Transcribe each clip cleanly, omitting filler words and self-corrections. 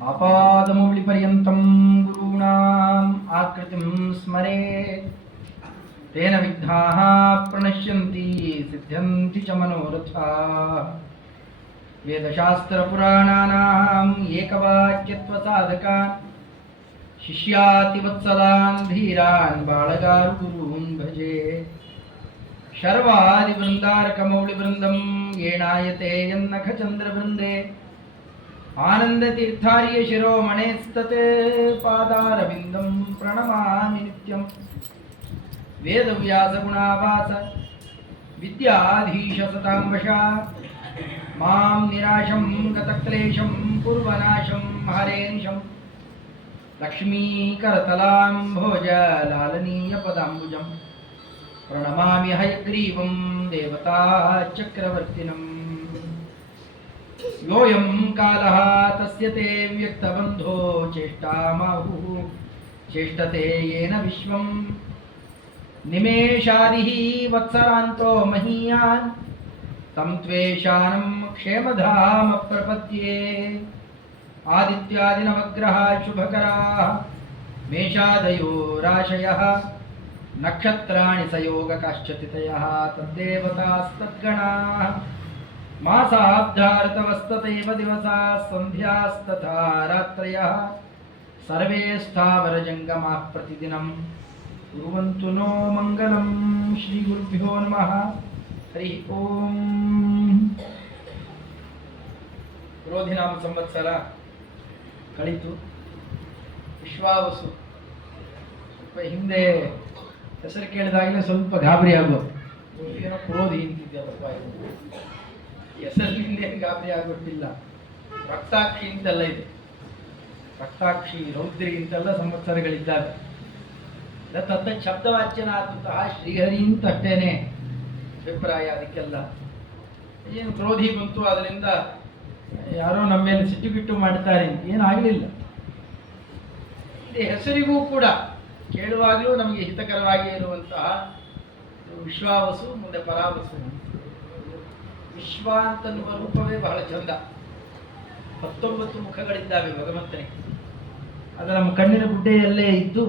आपादमौलिपर्यन्तं गुरूणाम् आकृतिं स्मरेत् तेन विघ्नाः प्रणश्यन्ति सिद्ध्यन्ति च मनोरथाः। वेदशास्त्रपुराणानाम् एकवाक्यत्वसाधकान् शिष्यातिवत्सलान् धीरान् बाळगारुगुरून् भजे। शर्वादिवृन्दारकमौलिवृन्दं येणायते यन्नखचन्द्रवृन्दे आनन्दतीर्थार्य शिरोमणेस्तत् पादारविन्दं प्रणमामि नित्यम्। वेदव्यासगुणाभास विद्याधीशसतां वशा मां निराशं गतक्लेशं पूर्वनाशं हरेनिशं लक्ष्मीकरतलाम्भोजलालनीयपदाम्बुजं प्रणमामि हयग्रीवं देवता चक्रवर्तिनम्। योऽयं कालः तस्य ते व्यक्तबन्धो चेष्टामाहुः चेष्टते येन विश्वं निमेषादिः वत्सरान्तो महीयान् तं त्वेषानं क्षेमधाम प्रपद्ये। आदित्यादिनवग्रहाः शुभकराः मेषादयो राशयः नक्षत्राणि सयोगकाश्चतितयः तद्देवतास्तद्गणाः मासाब्धारतवस्ततैव दिवसाः सन्ध्यास्तथा रात्रयः सर्वे स्थावरजङ्गमाः प्रतिदिनं कुर्वन्तु नो मङ्गलं। श्रीगुरुभ्यो नमः। हरि ओಂ। ಕ್ರೋಧಿನಾಮ ಸಂವತ್ಸರ ಕಳಿತು. ವಿಶ್ವಾವಸು ಸ್ವಲ್ಪ ಹಿಂದೆ ಹೆಸರು ಕೇಳಿದಾಗಲೇ ಸ್ವಲ್ಪ ಗಾಬರಿ ಆಗೋದು. ಏನೋ ಕ್ರೋಧಿ ಅಂತಿದ್ಯಲ್ಲಪ್ಪ, ಹೆಸರಿನಿಂದ ಏನು ಗಾಬರಿ ಆಗೋದಿಲ್ಲ. ರಕ್ತಾಕ್ಷಿ ಅಂತೆಲ್ಲ ಇದೆ, ರಕ್ತಾಕ್ಷಿ ರೌದ್ರಿ ಇಂತೆಲ್ಲ ಸಂವತ್ಸರಗಳಿದ್ದಾವೆ. ತತ್ತ ಶಬ್ದವಾಚ್ಯನಾದಂತಹ ಶ್ರೀಹರಿ ಅಂತ ಅಷ್ಟೇನೆ ಅಭಿಪ್ರಾಯ. ಅದಕ್ಕೆಲ್ಲ ಏನು ಕ್ರೋಧಿ ಬಂತು, ಅದರಿಂದ ಯಾರೋ ನಮ್ಮ ಮೇಲೆ ಸಿಟ್ಟುಗಿಟ್ಟು ಮಾಡ್ತಾರೆ, ಏನಾಗಲಿಲ್ಲ. ಹೆಸರಿಗೂ ಕೂಡ ಕೇಳುವಾಗಲೂ ನಮಗೆ ಹಿತಕರವಾಗಿ ಇರುವಂತಹ ವಿಶ್ವಾವಸು, ಮುಂದೆ ಪರಾವಸು. ವಿಶ್ವ ಅಂತನ್ನುವ ರೂಪವೇ ಬಹಳ ಚಂದ. 19 ಮುಖಗಳಿದ್ದಾವೆ ಭಗವಂತನಿಗೆ. ಅದು ನಮ್ಮ ಕಣ್ಣಿನ ಗುಡ್ಡೆಯಲ್ಲೇ ಇದ್ದು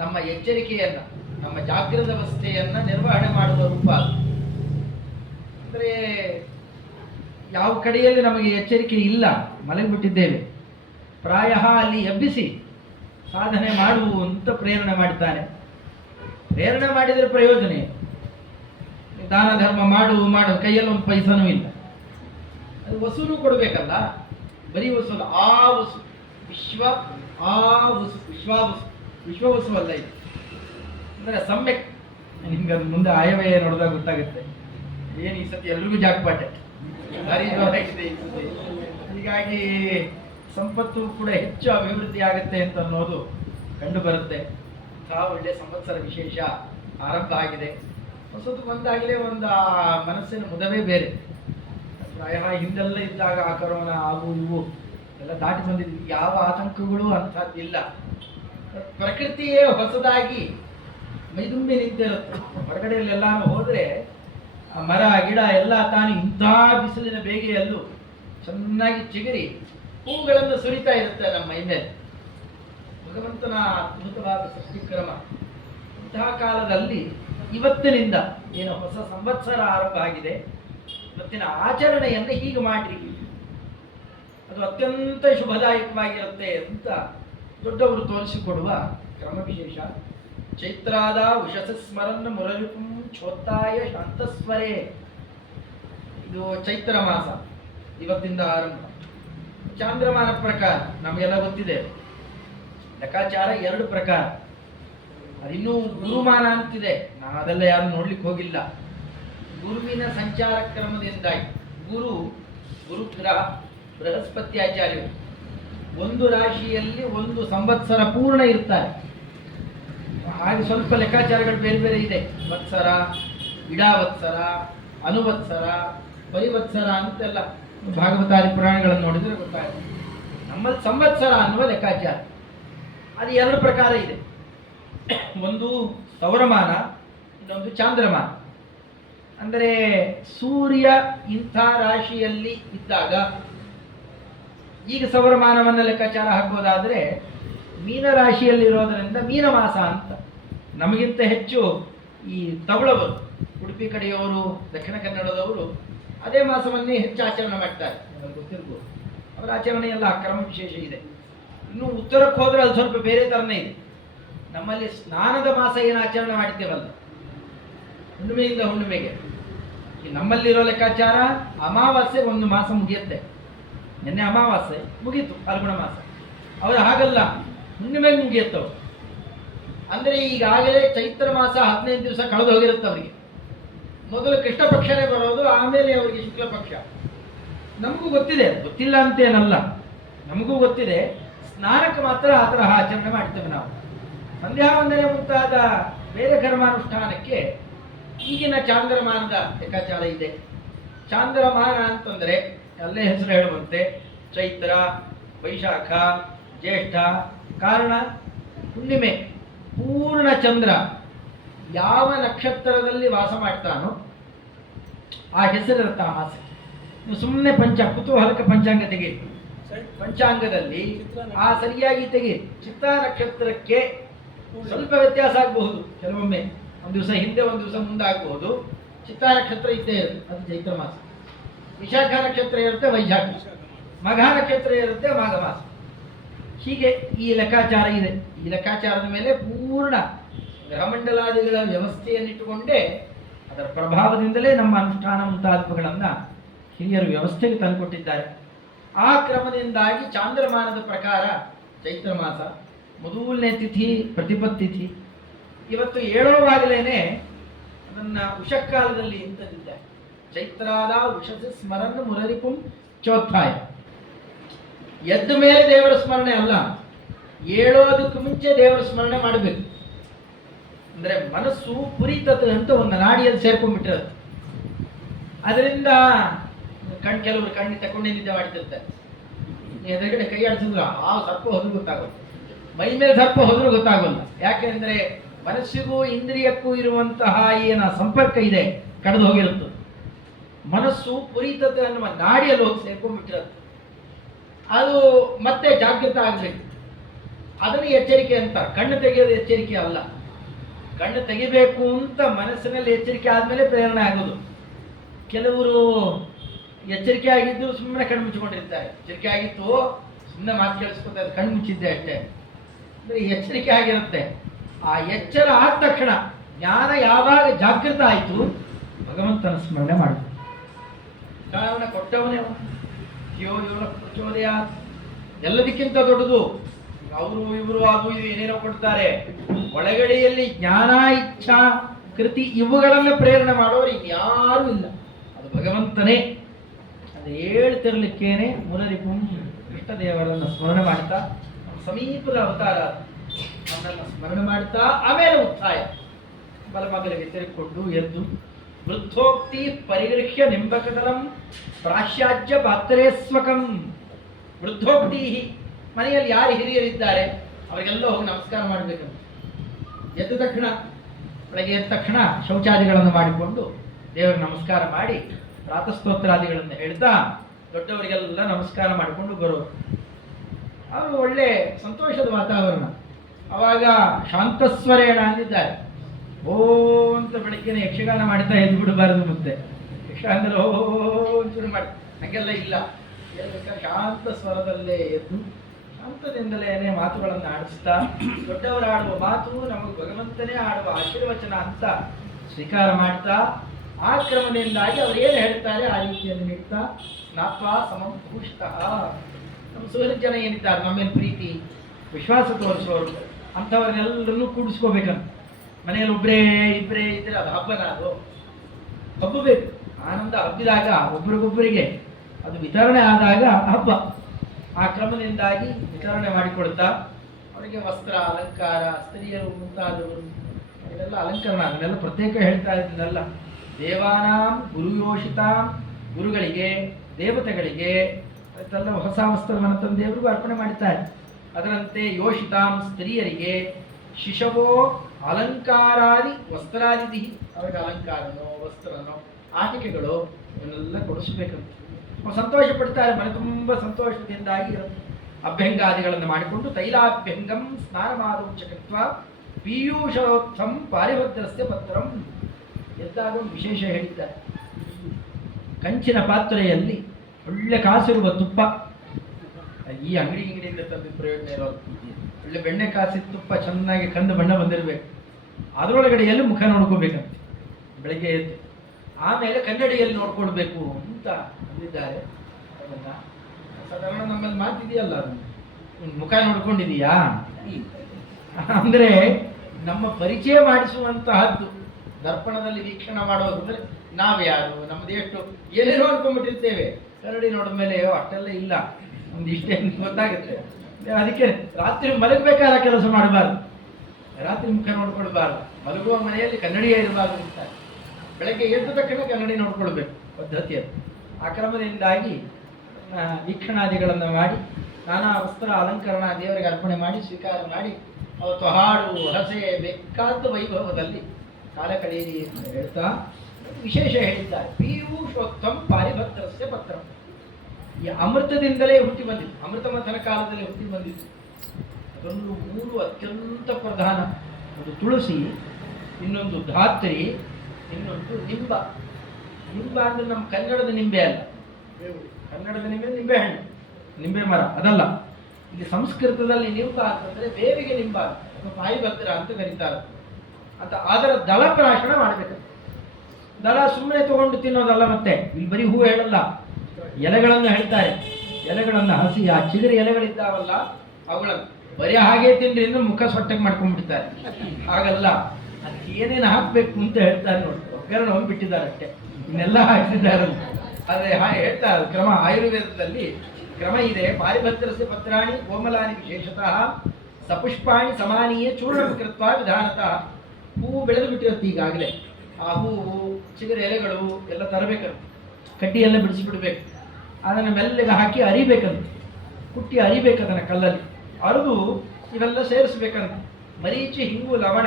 ನಮ್ಮ ಎಚ್ಚರಿಕೆಯನ್ನ, ನಮ್ಮ ಜಾಗೃತ ಅವಸ್ಥೆಯನ್ನ ನಿರ್ವಹಣೆ ಮಾಡುವ ರೂಪ. ಅಂದರೆ ಯಾವ ಕಡೆಯಲ್ಲಿ ನಮಗೆ ಎಚ್ಚರಿಕೆ ಇಲ್ಲ, ಮಲಗಿಬಿಟ್ಟಿದ್ದೇವೆ, ಪ್ರಾಯ ಅಲ್ಲಿ ಎಬ್ಬಿಸಿ ಸಾಧನೆ ಮಾಡು ಅಂತ ಪ್ರೇರಣೆ ಮಾಡ್ತಾನೆ. ಪ್ರೇರಣೆ ಮಾಡಿದರೆ ಪ್ರಯೋಜನ ಏನು? ದಾನ ಧರ್ಮ ಮಾಡು ಮಾಡು, ಕೈಯಲ್ಲಿ ಒಂದು ಪೈಸನೂ ಇಲ್ಲ. ಅದು ವಸೂಲು ಕೊಡಬೇಕಲ್ಲ, ಬರೀ ವಸೂಲು. ಆ ವಸು ವಿಶ್ವ, ಆ ವಸು ವಿಶ್ವಾವಸು, ವಿಶ್ವವಸು ಅಲ್ಲ ಇದು. ಅಂದರೆ ಸಮ್ಯಕ್. ನಿಮ್ಗೆ ಅದು ಮುಂದೆ ಆಯವ್ಯಯ ನೋಡಿದಾಗ ಗೊತ್ತಾಗುತ್ತೆ. ಏನು ಈ ಸತಿ ಎಲ್ರಿಗೂ ಜಾಕ್ಪಾಟೆ, ಭಾರಿ ಜೋರಾಗಿದೆ ಈ ಸತಿ. ಹೀಗಾಗಿ ಸಂಪತ್ತು ಕೂಡ ಹೆಚ್ಚು ಅಭಿವೃದ್ಧಿ ಆಗುತ್ತೆ ಅಂತ ಅನ್ನೋದು ಕಂಡು ಬರುತ್ತೆ. ಒಳ್ಳೆ ಸಂವತ್ಸರ ವಿಶೇಷ ಆರಂಭ ಆಗಿದೆ. ಹೊಸದು ಬಂದಾಗಲೇ ಒಂದು ಮನಸ್ಸಿನ ಮುದವೇ ಬೇರೆ. ಪ್ರಾಯ ಹಿಂದೆಲ್ಲ ಇದ್ದಾಗ ಆ ಕರೋನಾ ಅವು ಇವು ಎಲ್ಲ ದಾಟಿ ಬಂದಿದ್ವಿ, ಯಾವ ಆತಂಕಗಳು ಅಂಥದ್ದಿಲ್ಲ. ಪ್ರಕೃತಿಯೇ ಹೊಸದಾಗಿ ಮೈದುಂಬಿ ನಿಂತಿರುತ್ತೆ. ಹೊರಗಡೆಯಲ್ಲೆಲ್ಲಾನು ಹೋದರೆ ಮರ ಗಿಡ ಎಲ್ಲ ತಾನು ಇಂಥ ಬಿಸಿಲಿನ ಬೇಗೆಯಲ್ಲೂ ಚೆನ್ನಾಗಿ ಚಿಗುರಿ ಹೂಗಳನ್ನು ಸುರಿತಾ ಇರುತ್ತೆ ನಮ್ಮ ಮೈ ಮೇಲೆ. ಭಗವಂತನ ಅದ್ಭುತವಾದ ಸೃಷ್ಟಿಕ್ರಮ. ಇಂತಹ ಕಾಲದಲ್ಲಿ ಇವತ್ತಿನಿಂದ ಏನು ಹೊಸ ಸಂವತ್ಸರ ಆರಂಭ ಆಗಿದೆ, ಇವತ್ತಿನ ಆಚರಣೆಯನ್ನು ಹೀಗೆ ಮಾಡ್ರಿ, ಅದು ಅತ್ಯಂತ ಶುಭದಾಯಕವಾಗಿರುತ್ತೆ ಅಂತ ದೊಡ್ಡವರು ತೋರಿಸಿಕೊಡುವ ಕ್ರಮ ವಿಶೇಷ. ಚೈತ್ರಾದ ಉಷಸ ಸ್ಮರನ್ ಮುರರಿಪುಂ ಛೋತ್ತಾಯ ಶಾಂತಸ್ವರೇ. ಇದು ಚೈತ್ರ ಮಾಸ ಇವತ್ತಿಂದ ಆರಂಭ. ಚಾಂದ್ರಮಾನ ಪ್ರಕಾರ ನಮಗೆಲ್ಲ ಗೊತ್ತಿದೆ. ಲೆಕ್ಕಾಚಾರ 2 ಪ್ರಕಾರ. ಅದಿನ್ನೂ ಗುರುಮಾನ ಅಂತಿದೆ, ನಾನು ಅದೆಲ್ಲ ಯಾರು ನೋಡ್ಲಿಕ್ಕೆ ಹೋಗಿಲ್ಲ. ಗುರುವಿನ ಸಂಚಾರ ಕ್ರಮದಿಂದಾಗಿ ಗುರುಗ್ರಹ ಬೃಹಸ್ಪತಿ ಆಚಾರ್ಯರು ಒಂದು ರಾಶಿಯಲ್ಲಿ ಒಂದು ಸಂವತ್ಸರ ಪೂರ್ಣ ಇರ್ತಾರೆ. ಹಾಗೆ ಸ್ವಲ್ಪ ಲೆಕ್ಕಾಚಾರಗಳು ಬೇರೆ ಬೇರೆ ಇದೆ. ವತ್ಸರ, ಇಡಾವತ್ಸರ, ಅನುವತ್ಸರ, ಪರಿವತ್ಸರ ಅಂತೆಲ್ಲ ಭಾಗವತಾದಿ ಪುರಾಣಗಳನ್ನು ನೋಡಿದರೆ ಗೊತ್ತಾಗುತ್ತೆ. ನಮ್ಮಲ್ಲಿ ಸಂವತ್ಸರ ಅನ್ನುವ ಲೆಕ್ಕಾಚಾರ ಅದು 2 ಪ್ರಕಾರ ಇದೆ. ಒಂದು ಸೌರಮಾನ, ಇನ್ನೊಂದು ಚಾಂದ್ರಮಾನ. ಅಂದರೆ ಸೂರ್ಯ ಇಂಥ ರಾಶಿಯಲ್ಲಿ ಇದ್ದಾಗ ಈಗ ಸೌರಮಾನವನ್ನು ಲೆಕ್ಕಾಚಾರ ಹಾಕೋದಾದರೆ ಮೀನರಾಶಿಯಲ್ಲಿರೋದರಿಂದ ಮೀನ ಮಾಸ ಅಂತ. ನಮಗಿಂತ ಹೆಚ್ಚು ಈ ತಮಿಳವರು, ಉಡುಪಿ ಕಡೆಯವರು, ದಕ್ಷಿಣ ಕನ್ನಡದವರು ಅದೇ ಮಾಸವನ್ನೇ ಹೆಚ್ಚು ಆಚರಣೆ ಮಾಡ್ತಾರೆ. ನಿಮಗೆ ಗೊತ್ತಿರ್ಬೋದು, ಅವರ ಆಚರಣೆ ಎಲ್ಲ ಕ್ರಮ ವಿಶೇಷ ಇದೆ. ಇನ್ನು ಉತ್ತರಕ್ಕೆ ಹೋದರೆ ಅದು ಸ್ವಲ್ಪ ಬೇರೆ ಥರನೇ ಇದೆ. ನಮ್ಮಲ್ಲಿ ಸ್ನಾನದ ಮಾಸ ಏನು ಆಚರಣೆ ಮಾಡ್ತೇವಲ್ಲ, ಹುಣ್ಣಿಮೆಯಿಂದ ಹುಣ್ಣಿಮೆಗೆ, ಈ ನಮ್ಮಲ್ಲಿರೋ ಲೆಕ್ಕಾಚಾರ ಅಮಾವಾಸ್ಯೆ ಒಂದು ಮಾಸ ಮುಗಿಯುತ್ತೆ. ನಿನ್ನೆ ಅಮಾವಾಸ್ಯೆ ಮುಗೀತು, ಫಲ್ಗುಣ ಮಾಸ. ಅವರು ಹಾಗಲ್ಲ, ಹುಣ್ಣಿಮೆಗೆ ಮುಗಿಯುತ್ತವು. ಅಂದರೆ ಈಗಾಗಲೇ ಚೈತ್ರ ಮಾಸ 15 ದಿವಸ ಕಳೆದು ಹೋಗಿರುತ್ತೆ ಅವರಿಗೆ. ಮೊದಲು ಕೃಷ್ಣ ಪಕ್ಷನೇ ಬರೋದು, ಆಮೇಲೆ ಅವರಿಗೆ ಶುಕ್ಲ ಪಕ್ಷ. ನಮಗೂ ಗೊತ್ತಿದೆ, ಗೊತ್ತಿಲ್ಲ ಅಂತೇನಲ್ಲ, ನಮಗೂ ಗೊತ್ತಿದೆ. ಸ್ನಾನಕ್ಕೆ ಮಾತ್ರ ಆ ತರಹ ಆಚರಣೆ ಮಾಡ್ತೇವೆ ನಾವು. ಸಂಧ್ಯಾ ವಂದನೆ ಮುಂತಾದ ಬೇರೆ ಕರ್ಮಾನುಷ್ಠಾನಕ್ಕೆ ಈಗಿನ ಚಾಂದ್ರಮಾನದ ಲೆಕ್ಕಾಚಾರ ಇದೆ. ಚಾಂದ್ರಮಾನ ಅಂತಂದರೆ ಅಲ್ಲೇ ಹೆಸರು ಹೇಳುವಂತೆ ಚೈತ್ರ, ವೈಶಾಖ, ಜ್ಯೇಷ್ಠ, ಕಾರಣ, ಹುಣ್ಣಿಮೆ, ಪೂರ್ಣ ಚಂದ್ರ ಯಾವ ನಕ್ಷತ್ರದಲ್ಲಿ ವಾಸ ಮಾಡ್ತಾನೋ ಆ ಹೆಸರಿರುತ್ತೆ ಆ ಮಾಸ. ನೀವು ಸುಮ್ಮನೆ ಕುತೂಹಲಕ್ಕೆ ಪಂಚಾಂಗ ತೆಗಿ, ಪಂಚಾಂಗದಲ್ಲಿ ಆ ಸರಿಯಾಗಿ ತೆಗಿ. ಚಿತ್ತಾ ನಕ್ಷತ್ರಕ್ಕೆ ಸ್ವಲ್ಪ ವ್ಯತ್ಯಾಸ ಆಗಬಹುದು, ಕೆಲವೊಮ್ಮೆ ಒಂದು ದಿವಸ ಹಿಂದೆ ಒಂದು ದಿವಸ ಮುಂದೆ ಆಗಬಹುದು. ಚಿತ್ತಾ ನಕ್ಷತ್ರ ಇದ್ದೇ ಇರುತ್ತೆ, ಅದು ಚೈತ್ರ ಮಾಸ. ವಿಶಾಖ ನಕ್ಷತ್ರ ಇರುತ್ತೆ, ವೈಶಾಖ. ಮಘ ನಕ್ಷತ್ರ ಇರುತ್ತೆ, ಮಾಘ ಮಾಸ. ಹೀಗೆ ಈ ಲೆಕ್ಕಾಚಾರ ಇದೆ. ಈ ಲೆಕ್ಕಾಚಾರದ ಮೇಲೆ ಪೂರ್ಣ ಗ್ರಹಮಂಡಲಾದಿಗಳ ವ್ಯವಸ್ಥೆಯನ್ನಿಟ್ಟುಕೊಂಡೇ, ಅದರ ಪ್ರಭಾವದಿಂದಲೇ ನಮ್ಮ ಅನುಷ್ಠಾನ ಮುಂತಾದವುಗಳನ್ನು ಹಿರಿಯರು ವ್ಯವಸ್ಥೆಗೆ ತಂದುಕೊಟ್ಟಿದ್ದಾರೆ. ಆ ಕ್ರಮದಿಂದಾಗಿ ಚಾಂದ್ರಮಾನದ ಪ್ರಕಾರ ಚೈತ್ರ ಮಾಸ ಮೊದಲನೇ ತಿಥಿ ಪ್ರತಿಪತ್ತಿಥಿ. ಇವತ್ತು ಹೇಳುವಾಗಲೇ ಅದನ್ನು ಉಷಕ್ಕಾಲದಲ್ಲಿ ಇಂಥದ್ದಿದೆ. ಚೈತ್ರಾದ ಉಷಸ್ ಸ್ಮರಣ ಮುರರಿಪುಂ ಚೌಥಾಯ. ಎದ್ದ ಮೇಲೆ ದೇವರ ಸ್ಮರಣೆ ಅಲ್ಲ, ಹೇಳೋದಕ್ಕೆ ಮುಂಚೆ ದೇವರ ಸ್ಮರಣೆ ಮಾಡಬೇಕು. ಅಂದರೆ ಮನಸ್ಸು ಪುರಿತತೆ ಅಂತ ಒಂದು ನಾಡಿಯಲ್ಲಿ ಸೇರ್ಕೊಂಡ್ಬಿಟ್ಟಿರುತ್ತೆ. ಅದರಿಂದ ಕೆಲವರು ಕಣ್ಣಿ ತಗೊಂಡೇ ನಿದ್ದೆ ಮಾಡ್ತಿರ್ತಾರೆ. ಎದುರುಗಡೆ ಕೈ ಆಡಿಸಿದ್ರು ಆ ಸರ್ಪ ಹೋದ್ರೂ ಗೊತ್ತಾಗೋಲ್ಲ, ಮೈ ಮೇಲೆ ಸರ್ಪ ಹೋದ್ರೂ ಗೊತ್ತಾಗೋಲ್ಲ. ಯಾಕೆಂದರೆ ಮನಸ್ಸಿಗೂ ಇಂದ್ರಿಯಕ್ಕೂ ಇರುವಂತಹ ಏನ ಸಂಪರ್ಕ ಇದೆ ಕಳೆದು ಹೋಗಿರುತ್ತದೆ. ಮನಸ್ಸು ಪುರಿತತೆ ಅನ್ನುವ ನಾಡಿಯಲ್ಲಿ ಹೋಗಿ ಸೇರ್ಕೊಂಡ್ಬಿಟ್ಟಿರುತ್ತೆ. ಅದು ಮತ್ತೆ ಜಾಗೃತ ಆಗಬೇಕು. ಅದನ್ನು ಎಚ್ಚರಿಕೆ ಅಂತ. ಕಣ್ಣು ತೆಗೆಯೋದು ಎಚ್ಚರಿಕೆ ಅಲ್ಲ. ಕಣ್ಣು ತೆಗಿಬೇಕು ಅಂತ ಮನಸ್ಸಿನಲ್ಲಿ ಎಚ್ಚರಿಕೆ ಆದಮೇಲೆ ಪ್ರೇರಣೆ ಆಗೋದು. ಕೆಲವರು ಎಚ್ಚರಿಕೆ ಆಗಿದ್ದು ಸುಮ್ಮನೆ ಕಣ್ಣು ಮುಚ್ಚಿಕೊಂಡಿರ್ತಾರೆ. ಎಚ್ಚರಿಕೆ ಆಗಿತ್ತು, ಸುಮ್ಮನೆ ಮಾತು ಕೇಳಿಸ್ಕೊತಾರೆ, ಕಣ್ಣು ಮುಚ್ಚಿದ್ದೆ ಅಷ್ಟೇ. ಅಂದರೆ ಎಚ್ಚರಿಕೆ ಆಗಿರುತ್ತೆ. ಆ ಎಚ್ಚರ ಆದ ತಕ್ಷಣ ಜ್ಞಾನ ಯಾವಾಗ ಜಾಗೃತ ಆಯಿತು, ಭಗವಂತನ ಸ್ಮರಣೆ ಮಾಡಬೇಕು. ಕಾರಣ ಕೊಟ್ಟವನೇ ಪ್ರಚೋದಯ. ಎಲ್ಲದಕ್ಕಿಂತ ದೊಡ್ಡದು ಅವರು ಇವರು ಅದು ಇದು ಏನೇನೋ ಕೊಡ್ತಾರೆ. ಒಳಗಡೆಯಲ್ಲಿ ಜ್ಞಾನ, ಇಚ್ಛಾ, ಕೃತಿ ಇವುಗಳನ್ನು ಪ್ರೇರಣೆ ಮಾಡೋರು ಯಾರೂ ಇಲ್ಲ, ಅದು ಭಗವಂತನೇ. ಅದು ಹೇಳ್ತಿರ್ಲಿಕ್ಕೇನೆ ಮುರರಿಪುಂ ಕೃಷ್ಣದೇವರನ್ನು ಸ್ಮರಣೆ ಮಾಡ್ತಾ, ಸಮೀಪದ ಅವತಾರ ನನ್ನನ್ನು ಸ್ಮರಣೆ ಮಾಡ್ತಾ ಆಮೇಲೆ ಉತ್ಥಾಯ. ಬಲಮಗಲಿಗೆ ತಿರುಗಿಕೊಂಡು ಎದ್ದು ವೃದ್ಧೋಕ್ತಿ ಪರಿಗೃಹ್ಯ ನಿಂಬಕದಲಂ ಪ್ರಾಶ್ಚಾಜ್ಯ ಪಾತ್ರೇಸ್ವಕಂ. ವೃದ್ಧೋಕ್ತಿ, ಮನೆಯಲ್ಲಿ ಯಾರು ಹಿರಿಯರಿದ್ದಾರೆ ಅವರಿಗೆಲ್ಲ ಹೋಗಿ ನಮಸ್ಕಾರ ಮಾಡಬೇಕಂತ. ಎದ್ದ ತಕ್ಷಣ, ಬೆಳಗ್ಗೆ ಎದ್ದ ತಕ್ಷಣ ಶೌಚಾದಿಗಳನ್ನು ಮಾಡಿಕೊಂಡು ದೇವರಿಗೆ ನಮಸ್ಕಾರ ಮಾಡಿ ಪ್ರಾತಸ್ತೋತ್ರಾದಿಗಳನ್ನು ಹೇಳ್ತಾ ದೊಡ್ಡವರಿಗೆಲ್ಲ ನಮಸ್ಕಾರ ಮಾಡಿಕೊಂಡು ಬರೋರು. ಅವರು ಒಳ್ಳೆ ಸಂತೋಷದ ವಾತಾವರಣ. ಅವಾಗ ಶಾಂತಸ್ವರೇಣ ಅಂದಿದ್ದಾರೆ. ಓ ಅಂತ ಬೆಳಗ್ಗೆನೆ ಯಕ್ಷಗಾನ ಮಾಡ್ತಾ ಎದ್ದು ಬಿಡಬಾರದು. ಮತ್ತೆ ಯಕ್ಷಗಾನದಲ್ಲಿ ಓ ಶುರು ಮಾಡಿ ಹಾಗೆಲ್ಲ ಇಲ್ಲ. ಶಾಂತ ಸ್ವರದಲ್ಲೇ ಎದ್ದು ಶಾಂತದಿಂದಲೇ ಮಾತುಗಳನ್ನು ಆಡಿಸ್ತಾ, ದೊಡ್ಡವರು ಆಡುವ ಮಾತು ನಮಗೆ ಭಗವಂತನೇ ಆಡುವ ಆಶೀರ್ವಚನ ಅಂತ ಸ್ವೀಕಾರ ಮಾಡ್ತಾ, ಆ ಕ್ರಮದಿಂದಾಗಿ ಅವರು ಏನು ಹೇಳ್ತಾರೆ ಆ ರೀತಿಯನ್ನು ನೀಡ್ತಾ ಸ್ನಾತ್ವಾ ಸಮಭೂಷಿತಃ. ನಮ್ಮ ಸುಹೃದ್ ಏನಿದ್ದಾರೆ, ನಮ್ಮೇಲೆ ಪ್ರೀತಿ ವಿಶ್ವಾಸ ತೋರಿಸೋರು, ಅಂಥವ್ರನ್ನೆಲ್ಲರನ್ನೂ ಕೂಡಿಸ್ಕೋಬೇಕಂತ. ಮನೆಯಲ್ಲಿ ಒಬ್ಬರೇ ಇಬ್ಬರೇ ಇದ್ರೆ ಅದು ಹಬ್ಬನ, ಅದು ಹಬ್ಬಬೇಕು. ಆನಂದ ಹಬ್ಬಿದಾಗ ಒಬ್ರಿಗೊಬ್ಬರಿಗೆ ಅದು ವಿತರಣೆ ಆದಾಗ ಹಬ್ಬ. ಆ ಕ್ರಮದಿಂದಾಗಿ ವಿತರಣೆ ಮಾಡಿಕೊಡ್ತಾ ಅವರಿಗೆ ವಸ್ತ್ರ ಅಲಂಕಾರ, ಸ್ತ್ರೀಯರು ಮುಂತಾದವರು ಅವರೆಲ್ಲ ಅಲಂಕರಣ, ಅದನ್ನೆಲ್ಲ ಪ್ರತ್ಯೇಕ ಹೇಳ್ತಾ ಇದ್ದಲ್ಲ. ದೇವಾನಾಂ ಗುರುಯೋಷಿತಾಂ, ಗುರುಗಳಿಗೆ ದೇವತೆಗಳಿಗೆ ಅದೆಲ್ಲ ಹೊಸ ವಸ್ತ್ರವನ್ನು ತಂದು ದೇವರಿಗೂ ಅರ್ಪಣೆ ಮಾಡ್ತಾರೆ. ಅದರಂತೆ ಯೋಷಿತಾಂ ಸ್ತ್ರೀಯರಿಗೆ ಶಿಶವೋ ಅಲಂಕಾರಾದಿ ವಸ್ತ್ರಾದಿ, ಅವರಿಗೆ ಅಲಂಕಾರನೋ ವಸ್ತ್ರನೋ ಆಟಿಕೆಗಳು ಇವನ್ನೆಲ್ಲ ಕೊಡಿಸ್ಬೇಕಂತ. ಸಂತೋಷ ಪಡ್ತಾರೆ, ಮನೆ ತುಂಬ ಸಂತೋಷದಿಂದಾಗಿ ಅಭ್ಯಂಗಾದಿಗಳನ್ನು ಮಾಡಿಕೊಂಡು ತೈಲಾಭ್ಯಂಗಂ ಸ್ನಾನಮಾದೌಚಕತ್ವ ಪೀಯೂಷೋತ್ಥಂ ಪಾರಿಭದ್ರಸ್ಯ ಪತ್ರಂ ಎದ್ದಾಗ ಒಂದು ವಿಶೇಷ ಹೇಳಿದ್ದಾರೆ. ಕಂಚಿನ ಪಾತ್ರೆಯಲ್ಲಿ ಒಳ್ಳೆ ಕಾಸಿರುವ ತುಪ್ಪ, ಈ ಅಂಗಡಿಯಿಂದ ತಂದು ಪ್ರಯೋಜನ ಇರೋದು, ಒಳ್ಳೆ ಬೆಣ್ಣೆ ಕಾಸಿದ ತುಪ್ಪ ಚೆನ್ನಾಗಿ ಕಂದು ಬಣ್ಣ ಬಂದಿರಬೇಕು. ಅದರೊಳಗಡೆ ಎಲ್ಲಿ ಮುಖ ನೋಡ್ಕೋಬೇಕಂತೆ ಬೆಳಗ್ಗೆ ಎದ್ದು, ಆಮೇಲೆ ಕನ್ನಡಿಯಲ್ಲಿ ನೋಡ್ಕೊಳ್ಬೇಕು ಅಂತ ಅಂದಿದ್ದಾರೆ. ಅದನ್ನ ಸಾಧಾರಣ ನಮ್ಮಲ್ಲಿ ಮಾತಿದೆಯಲ್ಲ, ಮುಖ ನೋಡ್ಕೊಂಡಿದೀಯಾ ಅಂದ್ರೆ ನಮ್ಮ ಪರಿಚಯ ಮಾಡಿಸುವಂತಹದ್ದು. ದರ್ಪಣದಲ್ಲಿ ವೀಕ್ಷಣ ಮಾಡೋದು ಅಂದ್ರೆ ನಾವ್ಯಾರು, ನಮ್ದು ಎಷ್ಟು ಏನೇನೋ ಅನ್ಕೊಂಡ್ಬಿಟ್ಟಿರ್ತೇವೆ. ಕನ್ನಡಿ ನೋಡಿದ ಮೇಲೆ ಅಷ್ಟೆಲ್ಲ ಇಲ್ಲ, ಒಂದು ಇಷ್ಟೇ ಗೊತ್ತಾಗುತ್ತೆ. ಅದಕ್ಕೆ ರಾತ್ರಿ ಮಲಗಬೇಕಾದ ಕೆಲಸ ಮಾಡಬಾರ್ದು, ರಾತ್ರಿ ಮುಖ ನೋಡ್ಕೊಳ್ಬಾರ್ದು, ಮಲಗುವ ಮನೆಯಲ್ಲಿ ಕನ್ನಡಿಯೇ ಇರಬಾರ್ದು ಅಂತ. ಬೆಳಗ್ಗೆ ಎದ್ದ ತಕ್ಷಣ ಕನ್ನಡಿ ನೋಡ್ಕೊಳ್ಬೇಕು ಪದ್ಧತಿ ಅದು. ಆ ಕ್ರಮದಿಂದಾಗಿ ವೀಕ್ಷಣಾದಿಗಳನ್ನು ಮಾಡಿ ನಾನಾ ವಸ್ತ್ರ ಅಲಂಕರಣ ದೇವರಿಗೆ ಅರ್ಪಣೆ ಮಾಡಿ ಸ್ವೀಕಾರ ಮಾಡಿ ಅವತ್ತು ಹಾಡು ಹಸೆ ಬೇಕಾದ ವೈಭವದಲ್ಲಿ ಕಾಲ ಕಳೆಯಿರಿ ಅಂತ ಹೇಳ್ತಾ ವಿಶೇಷ ಹೇಳಿದ್ದಾರೆ. ಪೀಯೂಷೋತ್ತಮ್ ಪಾರಿಭದ್ರಸ್ಯ ಪತ್ರ. ಈ ಅಮೃತದಿಂದಲೇ ಹುಟ್ಟಿ ಬಂದಿತ್ತು, ಅಮೃತ ಮಥನ ಕಾಲದಲ್ಲಿ ಹುಟ್ಟಿ ಬಂದಿತ್ತು. ಅದೊಂದು 3 ಅತ್ಯಂತ ಪ್ರಧಾನ, ಒಂದು ತುಳಸಿ, ಇನ್ನೊಂದು ಧಾತ್ರಿ, ಇನ್ನೊಂದು ನಿಂಬ. ನಿಂಬ ಅಂದ್ರೆ ನಮ್ಮ ಕನ್ನಡದ ನಿಂಬೆ ಅಲ್ಲ, ಕನ್ನಡದ ನಿಂಬೆ ನಿಂಬೆಹಣ್ಣು, ನಿಂಬೆ ಮರ ಅದಲ್ಲ. ಇಲ್ಲಿ ಸಂಸ್ಕೃತದಲ್ಲಿ ನಿಂಬ ಅಂತಂದ್ರೆ ಬೇವಿಗೆ ನಿಂಬ, ಪಾರಿಭದ್ರ ಅಂತ ಕರೀತಾರೆ ಅಂತ. ಅದರ ದಳ ಪ್ರಾಶನ ಮಾಡಬೇಕು. ದಳ ಸುಮ್ಮನೆ ತಗೊಂಡು ತಿನ್ನೋದಲ್ಲ, ಮತ್ತೆ ಇಲ್ಲಿ ಬರೀ ಹೂ ಹೇಳಲ್ಲ, ಎಲೆಗಳನ್ನು ಹೇಳ್ತಾರೆ. ಎಲೆಗಳನ್ನು ಹಸಿ, ಆ ಚಿಗುರಿ ಎಲೆಗಳಿದ್ದಾವಲ್ಲ ಅವುಗಳನ್ನು ಬರೀ ಹಾಗೆ ತಿಂದ್ರಿ ಅಂದ್ರೆ ಮುಖ ಸೊಟ್ಟಗೆ ಮಾಡ್ಕೊಂಡ್ಬಿಡ್ತಾರೆ. ಹಾಗಲ್ಲ, ಅದಕ್ಕೆ ಏನೇನು ಹಾಕ್ಬೇಕು ಅಂತ ಹೇಳ್ತಾರೆ ನೋಡಿ. ಒಗ್ಗರಣೆ ಹೋಗ್ಬಿಟ್ಟಿದ್ದಾರೆ ಅಷ್ಟೇ, ಇನ್ನೆಲ್ಲ ಹಾಕ್ತಿದ್ದಾರೆ. ಅದೇ ಹೇಳ್ತಾರೆ ಕ್ರಮ, ಆಯುರ್ವೇದದಲ್ಲಿ ಕ್ರಮ ಇದೆ. ಪಾರಿಭದ್ರಸ್ಯ ಪತ್ರಾಣಿ ಕೋಮಲಾನಿ ವಿಶೇಷತಃ ಸಪುಷ್ಪಾಣಿ ಸಮಾನೀಯ ಚೂರ್ಣ ಕೃತ್ವ ವಿಧಾನತಃ. ಹೂವು ಬೆಳೆದು ಬಿಟ್ಟಿರುತ್ತೆ ಈಗಾಗಲೇ, ಆ ಹೂವು ಚಿಗುರು ಎಲೆಗಳು ಎಲ್ಲ ತರಬೇಕಂತ, ಕಡ್ಡಿ ಎಲ್ಲ ಬಿಡಿಸಿಬಿಡ್ಬೇಕು. ಅದನ್ನು ಮೆಲ್ಲಗೆ ಹಾಕಿ ಅರಿಬೇಕಂತ, ಕುಟ್ಟಿ ಅರಿಬೇಕು ಅದನ್ನು ಕಲ್ಲಲ್ಲಿ ಅರಿದು ಇವೆಲ್ಲ ಸೇರಿಸ್ಬೇಕಂತ. ಮರೀಚಿ ಹಿಂಗು ಲವಣ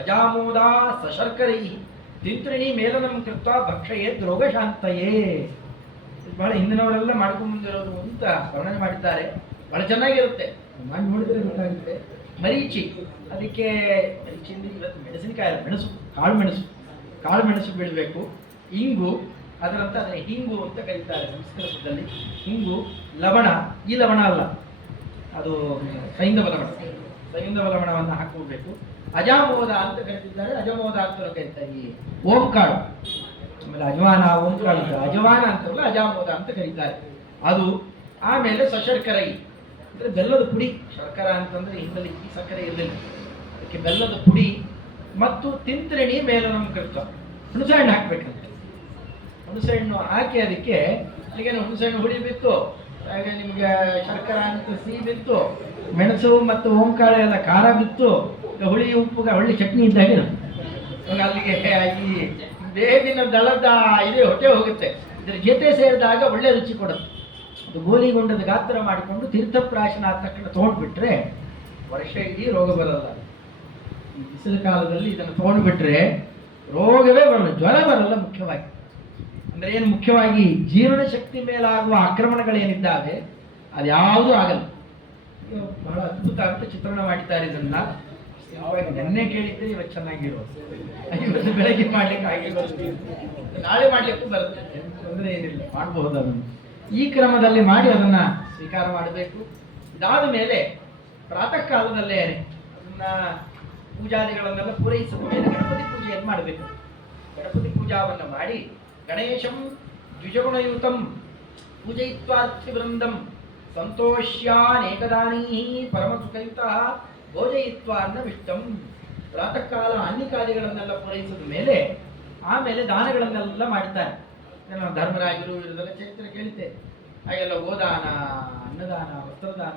ಅಜಾಮೋದ ಸಶರ್ಕರೈ ತಿಂತ್ರಿಣಿ ಮೇಲನಂ ಕೃತ್ವ ಭಕ್ಷಯೇ ರೋಗಶಾಂತಯೇ. ಬಹಳ ಹಿಂದಿನವರೆಲ್ಲ ಮಾಡ್ಕೊಂಡು ಬಂದಿರೋದು ಅಂತ ವರ್ಣನೆ ಮಾಡಿದ್ದಾರೆ. ಬಹಳ ಚೆನ್ನಾಗಿರುತ್ತೆ, ಮಾಡಿ ನೋಡಿದ್ರೆ ಗೊತ್ತಾಗುತ್ತೆ. ಮರೀಚಿ, ಅದಕ್ಕೆ ಮರೀಚಿ ಅಂದ್ರೆ ಇವತ್ತು ಮೆಣಸಿನಕಾಯಿ, ಮೆಣಸು, ಕಾಳು ಮೆಣಸು ಬಿಡಬೇಕು. ಇಂಗು, ಅದರಂತ ಅದನ್ನ ಹಿಂಗು ಅಂತ ಕರೀತಾರೆ ಸಂಸ್ಕೃತದಲ್ಲಿ. ಹಿಂಗು, ಲವಣ, ಈ ಲವಣ ಅಲ್ಲ, ಅದು ಸೈಂಧವ ಲವಣವನ್ನು ಹಾಕೋಬೇಕು. ಅಜಾಮೋದ ಅಂತ ಕರೀತಿದ್ದಾರೆ, ಅಜಮೋದ ಅಂತ ಕರೀತಾರೆ. ಈ ಓಂಕಾಳು, ಆಮೇಲೆ ಅಜವಾನ, ಓಂಕಾಳು, ಅಜವಾನ ಅಂತಾರಲ್ಲ, ಅಜಾಮೋದ ಅಂತ ಕರೀತಾರೆ ಅದು. ಆಮೇಲೆ ಸಶರ್ಕರೈ ಅಂದ್ರೆ ಬೆಲ್ಲದ ಪುಡಿ. ಶರ್ಕರ ಅಂತಂದ್ರೆ ಹಿಂದಲ್ಲಿ ಈ ಸಕ್ಕರೆ ಇರಲಿಲ್ಲ, ಅದಕ್ಕೆ ಬೆಲ್ಲದ ಪುಡಿ ಮತ್ತು ತಿಂತ್ರಿಣಿ ಮೇಲನಂ ಕೃತ್ವ. ಹುಣಸೆಹಣ್ಣು ಹಾಕ್ಬೇಕಂತೆ. ಹುಣಸೆಹಣ್ಣು ಹಾಕಿ ಅದಕ್ಕೆ ಅಲ್ಲಿಗೇನು ಹುಣಸೆಹಣ್ಣು ಹುಳಿ ಬಿತ್ತು, ಹಾಗೆ ನಿಮ್ಗೆ ಶರ್ಕರ ಅಂತ ಸಿಹಿ ಬಿತ್ತು, ಮೆಣಸು ಮತ್ತು ಓಂಕಾಳು ಎಲ್ಲ ಖಾರ ಬಿತ್ತು, ಹುಳಿ ಉಪ್ಪು ಒಳ್ಳೆ ಚಟ್ನಿ ಇದ್ದಾಗ ಅಲ್ಲಿಗೆ ಈ ಬೇವಿನ ದಳದ ಇದೇ ಹೊಟ್ಟೆ ಹೋಗುತ್ತೆ. ಇದ್ರ ಜೊತೆ ಸೇರಿದಾಗ ಒಳ್ಳೆ ರುಚಿ ಕೊಡುತ್ತೆ. ಅದು ಗೋಲಿಗೊಂಡದ ಗಾತ್ರ ಮಾಡಿಕೊಂಡು ತೀರ್ಥಪ್ರಾಶನ ಆದ ತಕ್ಷಣ ತೊಗೊಂಡ್ಬಿಟ್ರೆ ವರ್ಷ ಇಡೀ ರೋಗ ಬರಲ್ಲ. ಈ ಬಿಸಿಲು ಕಾಲದಲ್ಲಿ ಇದನ್ನು ತೊಗೊಂಡ್ಬಿಟ್ರೆ ರೋಗವೇ ಬರಲ್ಲ, ಜ್ವರ ಬರಲ್ಲ. ಮುಖ್ಯವಾಗಿ ಅಂದ್ರೆ ಏನು, ಮುಖ್ಯವಾಗಿ ಜೀರ್ಣಶಕ್ತಿ ಮೇಲಾಗುವ ಆಕ್ರಮಣಗಳೇನಿದ್ದಾವೆ ಅದ್ಯಾವುದೂ ಆಗಲ್ಲ. ಬಹಳ ಅದ್ಭುತ ಅಂತ ಚಿತ್ರಣ ಮಾಡಿದ್ದಾರೆ ಇದನ್ನ. ನೆನ್ನೆ ಕೇಳಿದ್ರೆ ಇವತ್ತು ಚೆನ್ನಾಗಿರೋದು, ಇವತ್ತು ಬೆಳಗ್ಗೆ ಮಾಡ್ಲಿಕ್ಕೆ ಆಗಿರೋದು, ನಾಳೆ ಮಾಡ್ಲಿಕ್ಕೂ ಬರುತ್ತೆ, ತೊಂದರೆ ಏನಿಲ್ಲ, ಮಾಡಬಹುದು. ಅದನ್ನು ಈ ಕ್ರಮದಲ್ಲಿ ಮಾಡಿ ಅದನ್ನ ಸ್ವೀಕಾರ ಮಾಡಬೇಕು. ಇದಾದ ಮೇಲೆ ಪ್ರಾತಃ ಕಾಲದಲ್ಲೇ ಅದನ್ನ ಪೂಜಾದಿಗಳನ್ನೆಲ್ಲ ಪೂರೈಸಿದ ಮೇಲೆ ಗಣಪತಿ ಪೂಜೆಯನ್ನು ಮಾಡಬೇಕು. ಗಣಪತಿ ಪೂಜಾವನ್ನು ಮಾಡಿ ಗಣೇಶಂ ದ್ವಿಜಗುಣಯುತಂ ಪೂಜಯಿತ್ವಾರ್ಥಿ ವೃಂದಂ ಸಂತೋಷ್ಯಾನೇಕದಾನೀ ಪರಮಸುಖಯುತಃ ಭೋಜಯಿತ್ವ ಅನ್ನವಿಷ್ಟಂ. ಪ್ರಾತಃ ಕಾಲ ಅನ್ನಿಕಾದಿಗಳನ್ನೆಲ್ಲ ಪೂರೈಸಿದ ಮೇಲೆ ಆಮೇಲೆ ದಾನಗಳನ್ನೆಲ್ಲ ಮಾಡ್ತಾರೆ. ಧರ್ಮರಾಜರು ಇರೋದೆಲ್ಲ ಚರಿತ್ರೆ ಕೇಳಿದ್ದೆ. ಹಾಗೆಲ್ಲ ಗೋದಾನ, ಅನ್ನದಾನ, ವಸ್ತ್ರದಾನ,